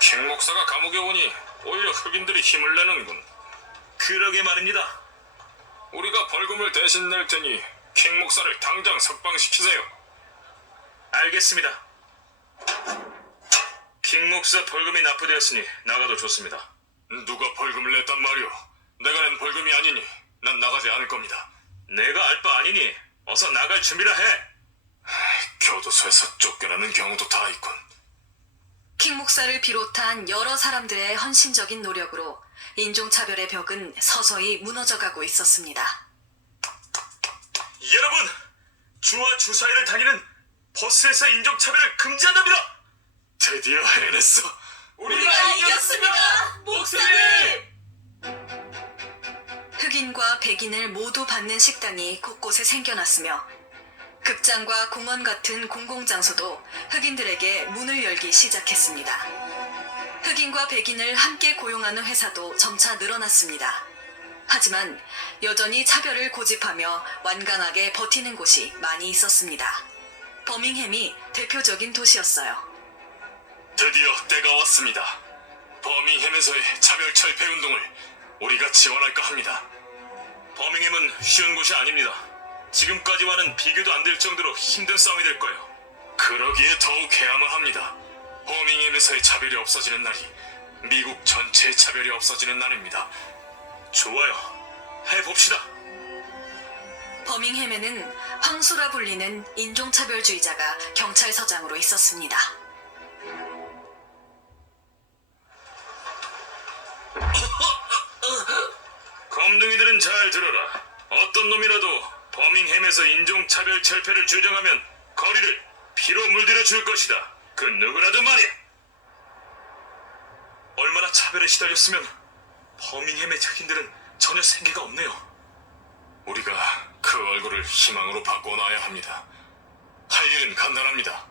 킹 목사가 감옥에 오니 오히려 흑인들이 힘을 내는군. 그러게 말입니다. 우리가 벌금을 대신 낼 테니 킹 목사를 당장 석방시키세요. 알겠습니다. 킹 목사 벌금이 납부되었으니 나가도 좋습니다. 누가 벌금을 냈단 말이오? 내가 낸 벌금이 아니니 난 나가지 않을 겁니다. 내가 알 바 아니니 어서 나갈 준비라 해. 교도소에서 쫓겨나는 경우도 다 있군. 킹 목사를 비롯한 여러 사람들의 헌신적인 노력으로 인종차별의 벽은 서서히 무너져가고 있었습니다. 여러분, 주와 주 사이를 다니는 버스에서 인종차별을 금지한답니다. 드디어 해냈어. 우리가 이겼습니다, 목사님! 흑인과 백인을 모두 받는 식당이 곳곳에 생겨났으며 극장과 공원 같은 공공장소도 흑인들에게 문을 열기 시작했습니다. 흑인과 백인을 함께 고용하는 회사도 점차 늘어났습니다. 하지만 여전히 차별을 고집하며 완강하게 버티는 곳이 많이 있었습니다. 버밍햄이 대표적인 도시였어요. 드디어 때가 왔습니다. 버밍햄에서의 차별 철폐 운동을 우리가 지원할까 합니다. 버밍햄은 쉬운 곳이 아닙니다. 지금까지와는 비교도 안 될 정도로 힘든 싸움이 될 거예요. 그러기에 더욱 해야만 합니다. 버밍햄에서의 차별이 없어지는 날이 미국 전체의 차별이 없어지는 날입니다. 좋아요. 해봅시다. 버밍햄에는 황소라 불리는 인종차별주의자가 경찰서장으로 있었습니다. 검둥이들은 잘 들어라. 어떤 놈이라도 버밍햄에서 인종차별 철폐를 주장하면 거리를 피로 물들여 줄 것이다. 그 누구라도 말이야. 얼마나 차별에 시달렸으면 버밍햄의 흑인들은 전혀 생기가 없네요. 우리가 그 얼굴을 희망으로 바꿔놔야 합니다. 할 일은 간단합니다.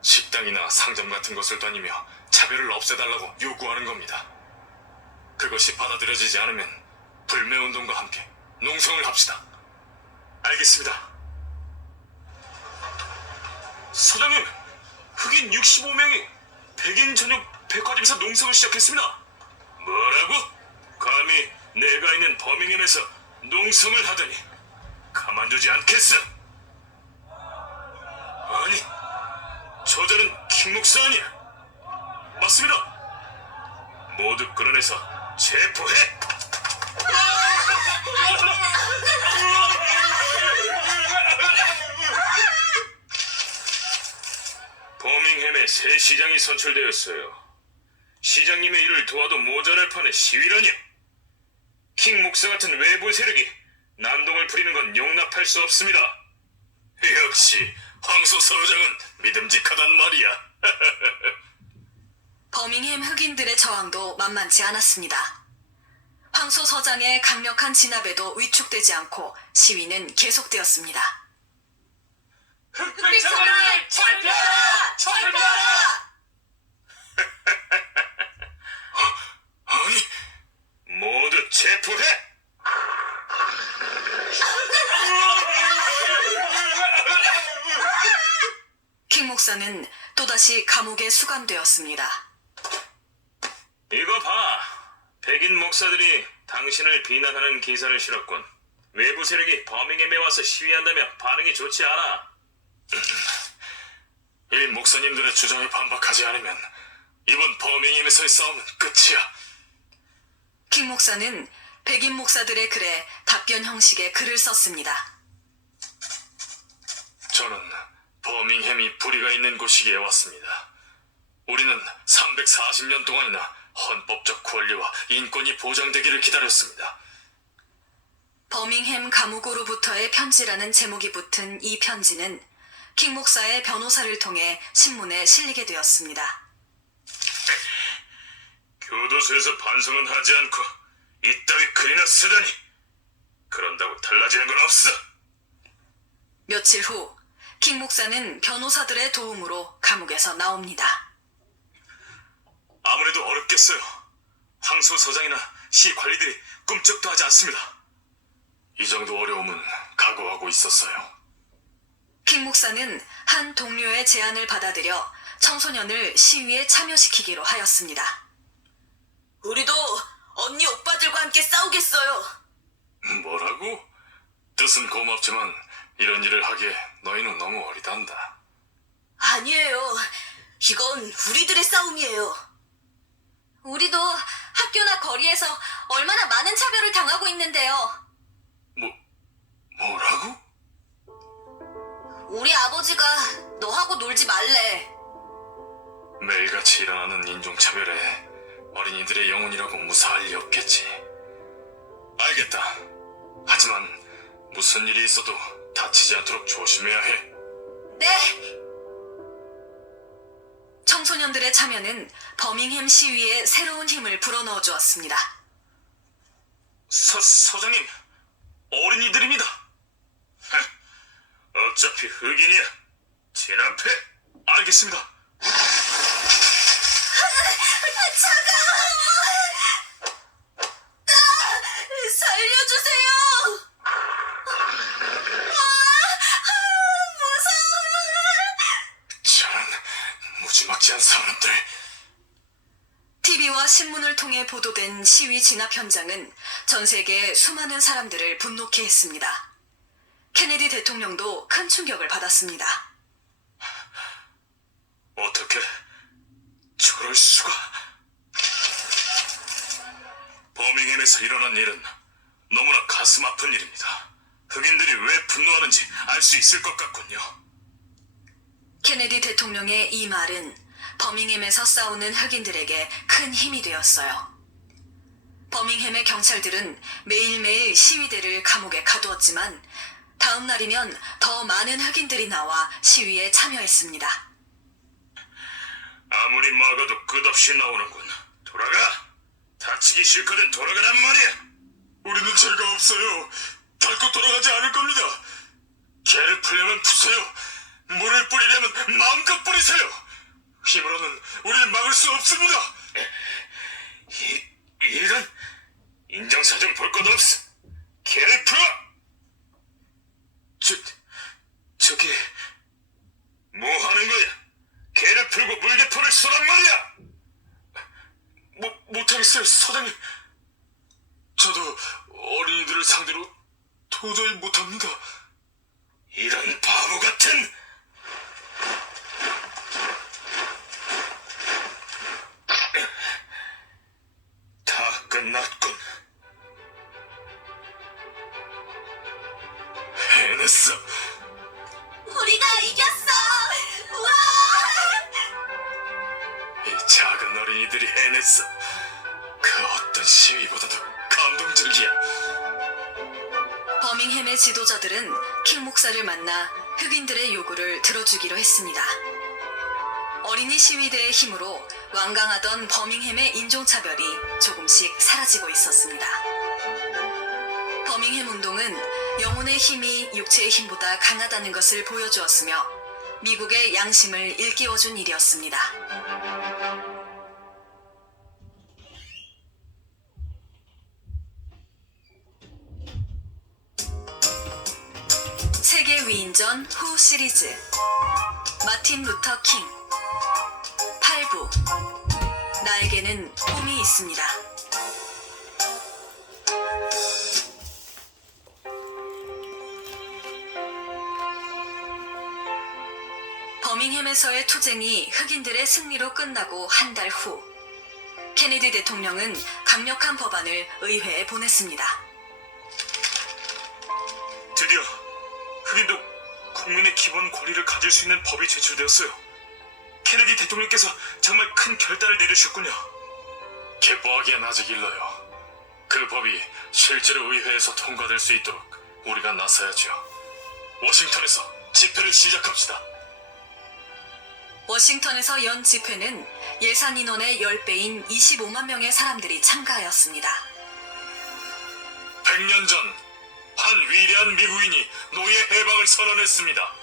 식당이나 상점 같은 곳을 다니며 차별을 없애달라고 요구하는 겁니다. 그것이 받아들여지지 않으면 불매운동과 함께 농성을 합시다. 알겠습니다. 소장님, 흑인 65명이 백인 전용 백화점에서 농성을 시작했습니다. 뭐라고? 감히 내가 있는 버밍햄에서 농성을 하다니 가만두지 않겠어. 아니, 저자는 킹 목사 아니야. 맞습니다. 모두 끌어내서 체포해. 버밍햄에 새 시장이 선출되었어요. 시장님의 일을 도와도 모자랄 판에 시위라뇨. 킹 목사 같은 외부 세력이 난동을 부리는 건 용납할 수 없습니다. 역시 황소 서장은 믿음직하단 말이야. 버밍햄 흑인들의 저항도 만만치 않았습니다. 황소 서장의 강력한 진압에도 위축되지 않고 시위는 계속되었습니다. 흑백성을 철폐하라! 철폐하라! 아니, 모두 체포해! 킹 목사는 또다시 감옥에 수감되었습니다. 이거 봐. 백인 목사들이 당신을 비난하는 기사를 실었군. 외부 세력이 버밍햄에 와서 시위한다며 반응이 좋지 않아. 이 목사님들의 주장에 반박하지 않으면 이번 버밍햄에서의 싸움은 끝이야. 킹 목사는 백인 목사들의 글에 답변 형식의 글을 썼습니다. 저는 버밍햄이 불의가 있는 곳이기에 왔습니다. 우리는 340년 동안이나 헌법적 권리와 인권이 보장되기를 기다렸습니다. 버밍햄 감옥으로부터의 편지라는 제목이 붙은 이 편지는 킹 목사의 변호사를 통해 신문에 실리게 되었습니다. 교도소에서 반성은 하지 않고 이따위 글이나 쓰다니. 그런다고 달라지는 건 없어. 며칠 후 킹 목사는 변호사들의 도움으로 감옥에서 나옵니다. 아무래도 어렵겠어요. 황소 서장이나 시 관리들이 꿈쩍도 하지 않습니다. 이 정도 어려움은 각오하고 있었어요. 킹 목사는 한 동료의 제안을 받아들여 청소년을 시위에 참여시키기로 하였습니다. 우리도 언니 오빠들과 함께 싸우겠어요. 뭐라고? 뜻은 고맙지만 이런 일을 하기에 너희는 너무 어리단다. 아니에요. 이건 우리들의 싸움이에요. 우리도 학교나 거리에서 얼마나 많은 차별을 당하고 있는데요. 뭐라고? 우리 아버지가 너하고 놀지 말래. 매일같이 일어나는 인종차별에 어린이들의 영혼이라고 무사할 리 없겠지. 알겠다. 하지만 무슨 일이 있어도 다치지 않도록 조심해야 해. 네. 청소년들의 참여는 버밍햄 시위에 새로운 힘을 불어넣어 주었습니다. 서장님, 어린이들입니다. 어차피 흑인이야. 진압해. 알겠습니다. 살려주세요. 저런 무지막지한 사람들. TV와 신문을 통해 보도된 시위 진압 현장은 전 세계 수많은 사람들을 분노케 했습니다. 케네디 대통령도 큰 충격을 받았습니다. 어떻게 저럴 수가? 버밍햄에서 일어난 일은 너무나 가슴 아픈 일입니다. 흑인들이 왜 분노하는지 알 수 있을 것 같군요. 케네디 대통령의 이 말은 버밍햄에서 싸우는 흑인들에게 큰 힘이 되었어요. 버밍햄의 경찰들은 매일매일 시위대를 감옥에 가두었지만 다음 날이면 더 많은 흑인들이 나와 시위에 참여했습니다. 아무리 막아도 끝없이 나오는군. 돌아가. 다치기 싫거든 돌아가란 말이야. 우리는 죄가 없어요. 결코 돌아가지 않을 겁니다. 개를 풀려면 푸세요. 물을 뿌리려면 마음껏 뿌리세요. 힘으로는 우릴 막을 수 없습니다. 이런 인정사정 볼 것 없어. 걔를 풀어. 저기 뭐 하는 거야? 걔를 풀고 물대포를 쏘란 말이야. 못하겠어요, 서장님. 저도 어린이들을 상대로 도저히 못합니다. 이런 바보 같은. 다 끝났군. 해냈어. 우리가 이겼어! 우와! 이 작은 어린이들이 해냈어. 그 어떤 시위보다도 감동적이야. 버밍햄의 지도자들은 킹 목사를 만나 흑인들의 요구를 들어주기로 했습니다. 어린이 시위대의 힘으로 완강하던 버밍햄의 인종차별이 조금씩 사라지고 있었습니다. 버밍햄 운동은 영혼의 힘이 육체의 힘보다 강하다는 것을 보여주었으며 미국의 양심을 일깨워준 일이었습니다. 세계 위인전 후 시리즈 마틴 루터 킹 8부 나에게는 꿈이 있습니다. 버밍햄에서의 투쟁이 흑인들의 승리로 끝나고 한 달 후 케네디 대통령은 강력한 법안을 의회에 보냈습니다. 드디어 흑인도 국민의 기본 권리를 가질 수 있는 법이 제출되었어요. 케네디 대통령께서 정말 큰 결단을 내리셨군요. 기뻐하기엔 아직 일러요. 그 법이 실제로 의회에서 통과될 수 있도록 우리가 나서야죠. 워싱턴에서 집회를 시작합시다. 워싱턴에서 연 집회는 예상 인원의 10배인 25만 명의 사람들이 참가하였습니다. 100년 전 한 위대한 미국인이 노예 해방을 선언했습니다.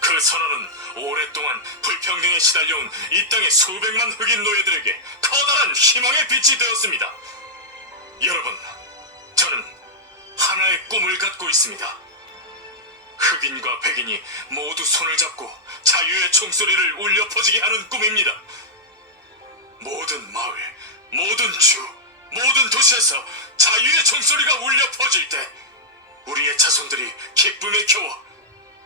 그 선언은 오랫동안 불평등에 시달려온 이 땅의 수백만 흑인 노예들에게 커다란 희망의 빛이 되었습니다. 여러분, 저는 하나의 꿈을 갖고 있습니다. 흑인과 백인이 모두 손을 잡고 자유의 총소리를 울려 퍼지게 하는 꿈입니다. 모든 마을, 모든 주, 모든 도시에서 자유의 총소리가 울려 퍼질 때 우리의 자손들이 기쁨에 겨워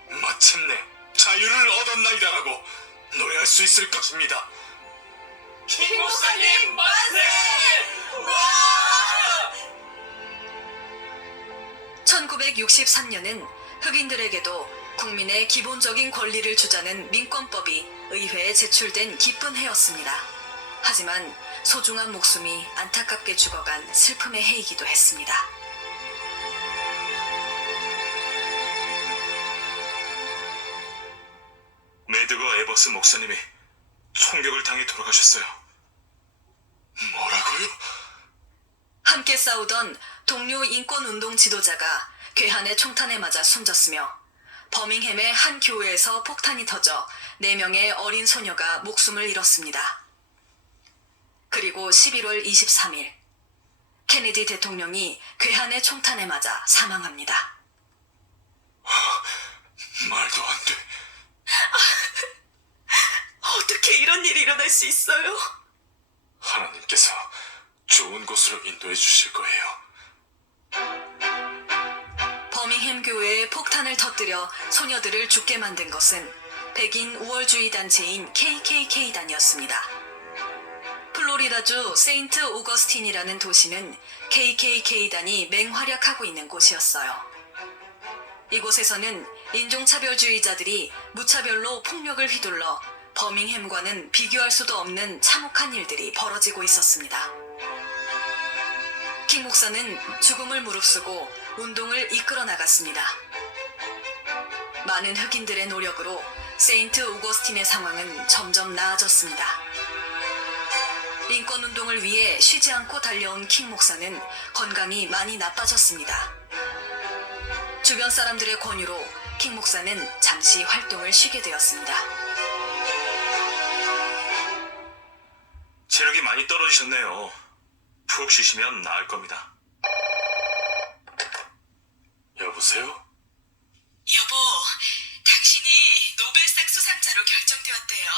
마침내 자유를 얻었나이다라고 노래할 수 있을 것입니다. 킹 목사님 만세! 1963년은 흑인들에게도 국민의 기본적인 권리를 주자는 민권법이 의회에 제출된 기쁜 해였습니다. 하지만 소중한 목숨이 안타깝게 죽어간 슬픔의 해이기도 했습니다. 메드거 에버스 목사님이 총격을 당해 돌아가셨어요. 뭐라고요? 함께 싸우던 동료 인권운동 지도자가 괴한의 총탄에 맞아 숨졌으며 버밍햄의 한 교회에서 폭탄이 터져 4명의 어린 소녀가 목숨을 잃었습니다. 그리고 11월 23일 케네디 대통령이 괴한의 총탄에 맞아 사망합니다. 말도 안 돼. 어떻게 이런 일이 일어날 수 있어요? 하나님께서 좋은 곳으로 인도해 주실 거예요. 버밍햄 교회에 폭탄을 터뜨려 소녀들을 죽게 만든 것은 백인 우월주의 단체인 KKK단이었습니다. 플로리다주 세인트 오거스틴이라는 도시는 KKK단이 맹활약하고 있는 곳이었어요. 이곳에서는 인종차별주의자들이 무차별로 폭력을 휘둘러 버밍햄과는 비교할 수도 없는 참혹한 일들이 벌어지고 있었습니다. 킹 목사는 죽음을 무릅쓰고 운동을 이끌어 나갔습니다. 많은 흑인들의 노력으로 세인트 오거스틴의 상황은 점점 나아졌습니다. 인권운동을 위해 쉬지 않고 달려온 킹 목사는 건강이 많이 나빠졌습니다. 주변 사람들의 권유로 킹 목사는 잠시 활동을 쉬게 되었습니다. 체력이 많이 떨어지셨네요. 푹 쉬시면 나을 겁니다. 여보세요? 여보, 당신이 노벨상 수상자로 결정되었대요.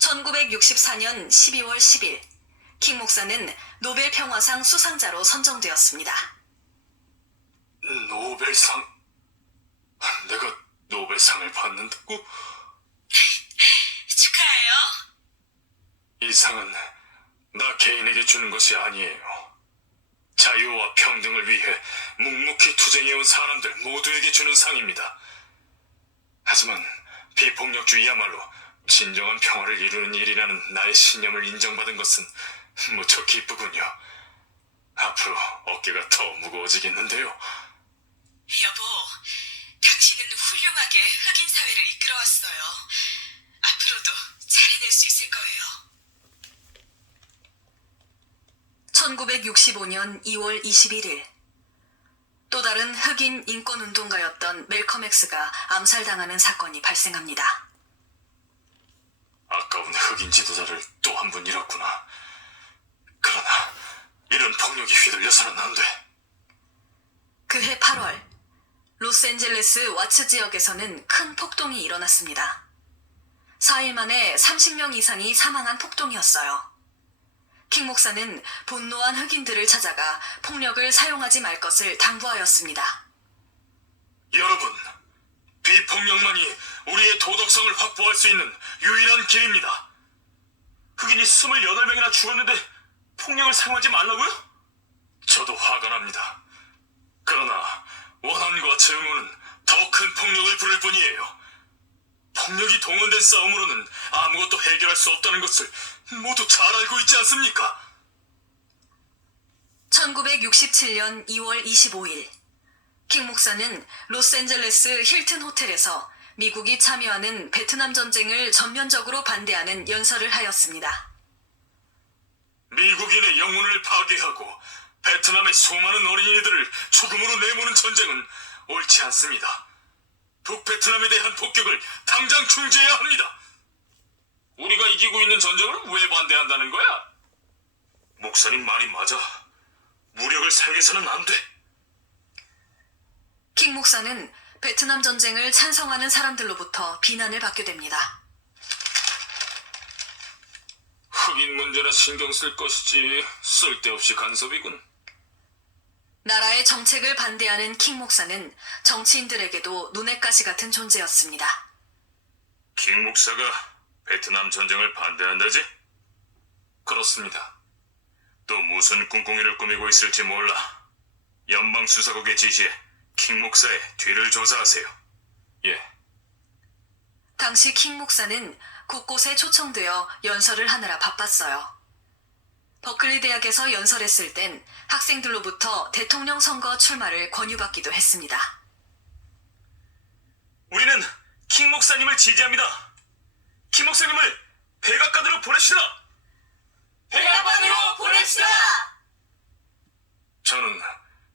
1964년 12월 10일, 킹 목사는 노벨 평화상 수상자로 선정되었습니다. 노벨상? 내가 노벨상을 받는다고? 축하해요. 이 상은 나 개인에게 주는 것이 아니에요. 자유와 평등을 위해 묵묵히 투쟁해온 사람들 모두에게 주는 상입니다. 하지만 비폭력주의야말로 진정한 평화를 이루는 일이라는 나의 신념을 인정받은 것은 무척 기쁘군요. 앞으로 어깨가 더 무거워지겠는데요. 여보, 당신은 훌륭하게 흑인 사회를 이끌어왔어요. 앞으로도 잘 해낼 수 있을 거예요. 1965년 2월 21일, 또 다른 흑인 인권운동가였던 멜컴 X가 암살당하는 사건이 발생합니다. 아까운 흑인 지도자를 또 한 분 잃었구나. 그러나 이런 폭력에 휘둘려서는 안 돼. 그해 8월, 로스앤젤레스 와츠 지역에서는 큰 폭동이 일어났습니다. 4일 만에 30명 이상이 사망한 폭동이었어요. 킹 목사는 분노한 흑인들을 찾아가 폭력을 사용하지 말 것을 당부하였습니다. 여러분, 비폭력만이 우리의 도덕성을 확보할 수 있는 유일한 길입니다. 흑인이 28명이나 죽었는데 폭력을 사용하지 말라고요? 저도 화가 납니다. 그러나 원한과 증오는 더 큰 폭력을 부를 뿐이에요. 폭력이 동원된 싸움으로는 아무것도 해결할 수 없다는 것을 모두 잘 알고 있지 않습니까? 1967년 2월 25일, 킹 목사는 로스앤젤레스 힐튼 호텔에서 미국이 참여하는 베트남 전쟁을 전면적으로 반대하는 연설을 하였습니다. 미국인의 영혼을 파괴하고 베트남의 수많은 어린이들을 죽음으로 내모는 전쟁은 옳지 않습니다. 북베트남에 대한 폭격을 당장 중지해야 합니다. 우리가 이기고 있는 전쟁을 왜 반대한다는 거야? 목사님 말이 맞아. 무력을 사용해서는 안 돼. 킹 목사는 베트남 전쟁을 찬성하는 사람들로부터 비난을 받게 됩니다. 흑인 문제나 신경 쓸 것이지 쓸데없이 간섭이군. 나라의 정책을 반대하는 킹 목사는 정치인들에게도 눈엣 가시 같은 존재였습니다. 킹 목사가 베트남 전쟁을 반대한다지? 그렇습니다. 또 무슨 꿍꿍이를 꾸미고 있을지 몰라. 연방수사국의 지시에 킹 목사의 뒤를 조사하세요. 예. 당시 킹 목사는 곳곳에 초청되어 연설을 하느라 바빴어요. 버클리 대학에서 연설했을 땐 학생들로부터 대통령 선거 출마를 권유받기도 했습니다. 우리는 킹 목사님을 지지합니다. 킹 목사님을 백악관으로 보냅시다. 백악관으로 보냅시다! 저는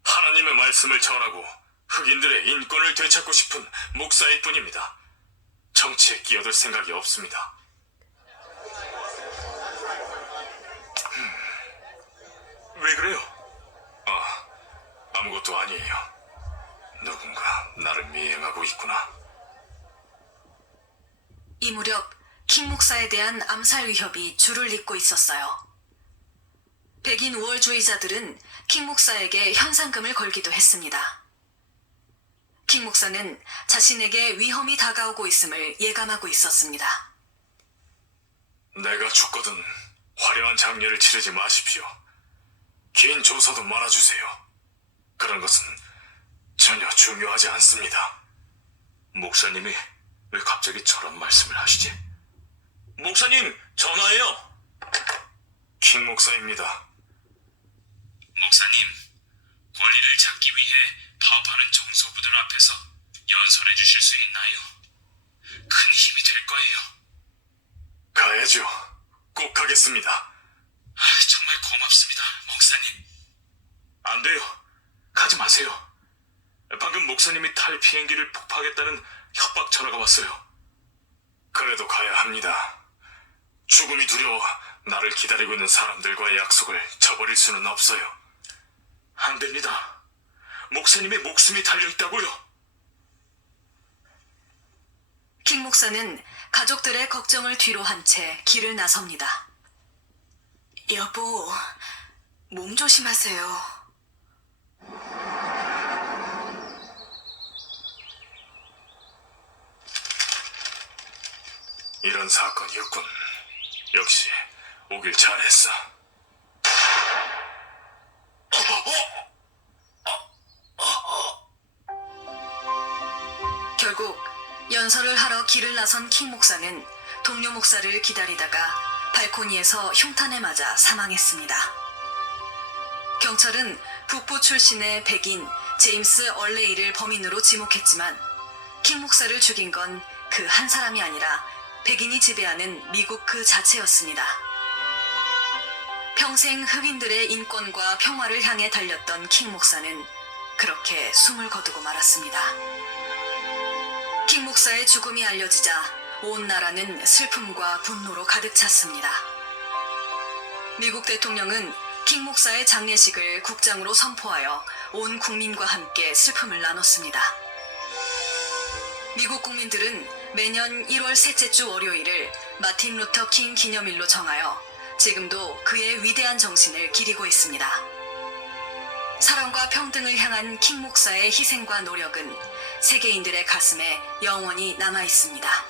하나님의 말씀을 전하고 흑인들의 인권을 되찾고 싶은 목사일 뿐입니다. 정치에 끼어들 생각이 없습니다. 왜 그래요? 아무것도 아니에요. 누군가 나를 미행하고 있구나. 이 무렵 킹 목사에 대한 암살 위협이 줄을 잇고 있었어요. 백인 우월주의자들은 킹 목사에게 현상금을 걸기도 했습니다. 킹 목사는 자신에게 위험이 다가오고 있음을 예감하고 있었습니다. 내가 죽거든 화려한 장례를 치르지 마십시오. 긴 조사도 말아주세요. 그런 것은 전혀 중요하지 않습니다. 목사님이 왜 갑자기 저런 말씀을 하시지? 목사님, 전화해요. 킹 목사입니다. 목사님, 권리를 잡기 위해 파업하는 정서부들 앞에서 연설해 주실 수 있나요? 큰 힘이 될 거예요. 가야죠. 꼭 가겠습니다. 정말 고맙습니다, 목사님. 안 돼요. 가지 마세요. 방금 목사님이 탈 비행기를 폭파하겠다는 협박 전화가 왔어요. 그래도 가야 합니다. 죽음이 두려워 나를 기다리고 있는 사람들과의 약속을 저버릴 수는 없어요. 안 됩니다. 목사님의 목숨이 달려있다고요. 킹 목사는 가족들의 걱정을 뒤로 한 채 길을 나섭니다. 여보, 몸 조심하세요. 이런 사건이었군. 역시 오길 잘했어. 결국 연설을 하러 길을 나선 킹 목사는 동료 목사를 기다리다가 발코니에서 흉탄에 맞아 사망했습니다. 경찰은 북부 출신의 백인 제임스 얼레이를 범인으로 지목했지만 킹 목사를 죽인 건 그 한 사람이 아니라 백인이 지배하는 미국 그 자체였습니다. 평생 흑인들의 인권과 평화를 향해 달렸던 킹 목사는 그렇게 숨을 거두고 말았습니다. 킹 목사의 죽음이 알려지자 온 나라는 슬픔과 분노로 가득 찼습니다. 미국 대통령은 킹 목사의 장례식을 국장으로 선포하여 온 국민과 함께 슬픔을 나눴습니다. 미국 국민들은 매년 1월 셋째 주 월요일을 마틴 루터 킹 기념일로 정하여 지금도 그의 위대한 정신을 기리고 있습니다. 사랑과 평등을 향한 킹 목사의 희생과 노력은 세계인들의 가슴에 영원히 남아 있습니다.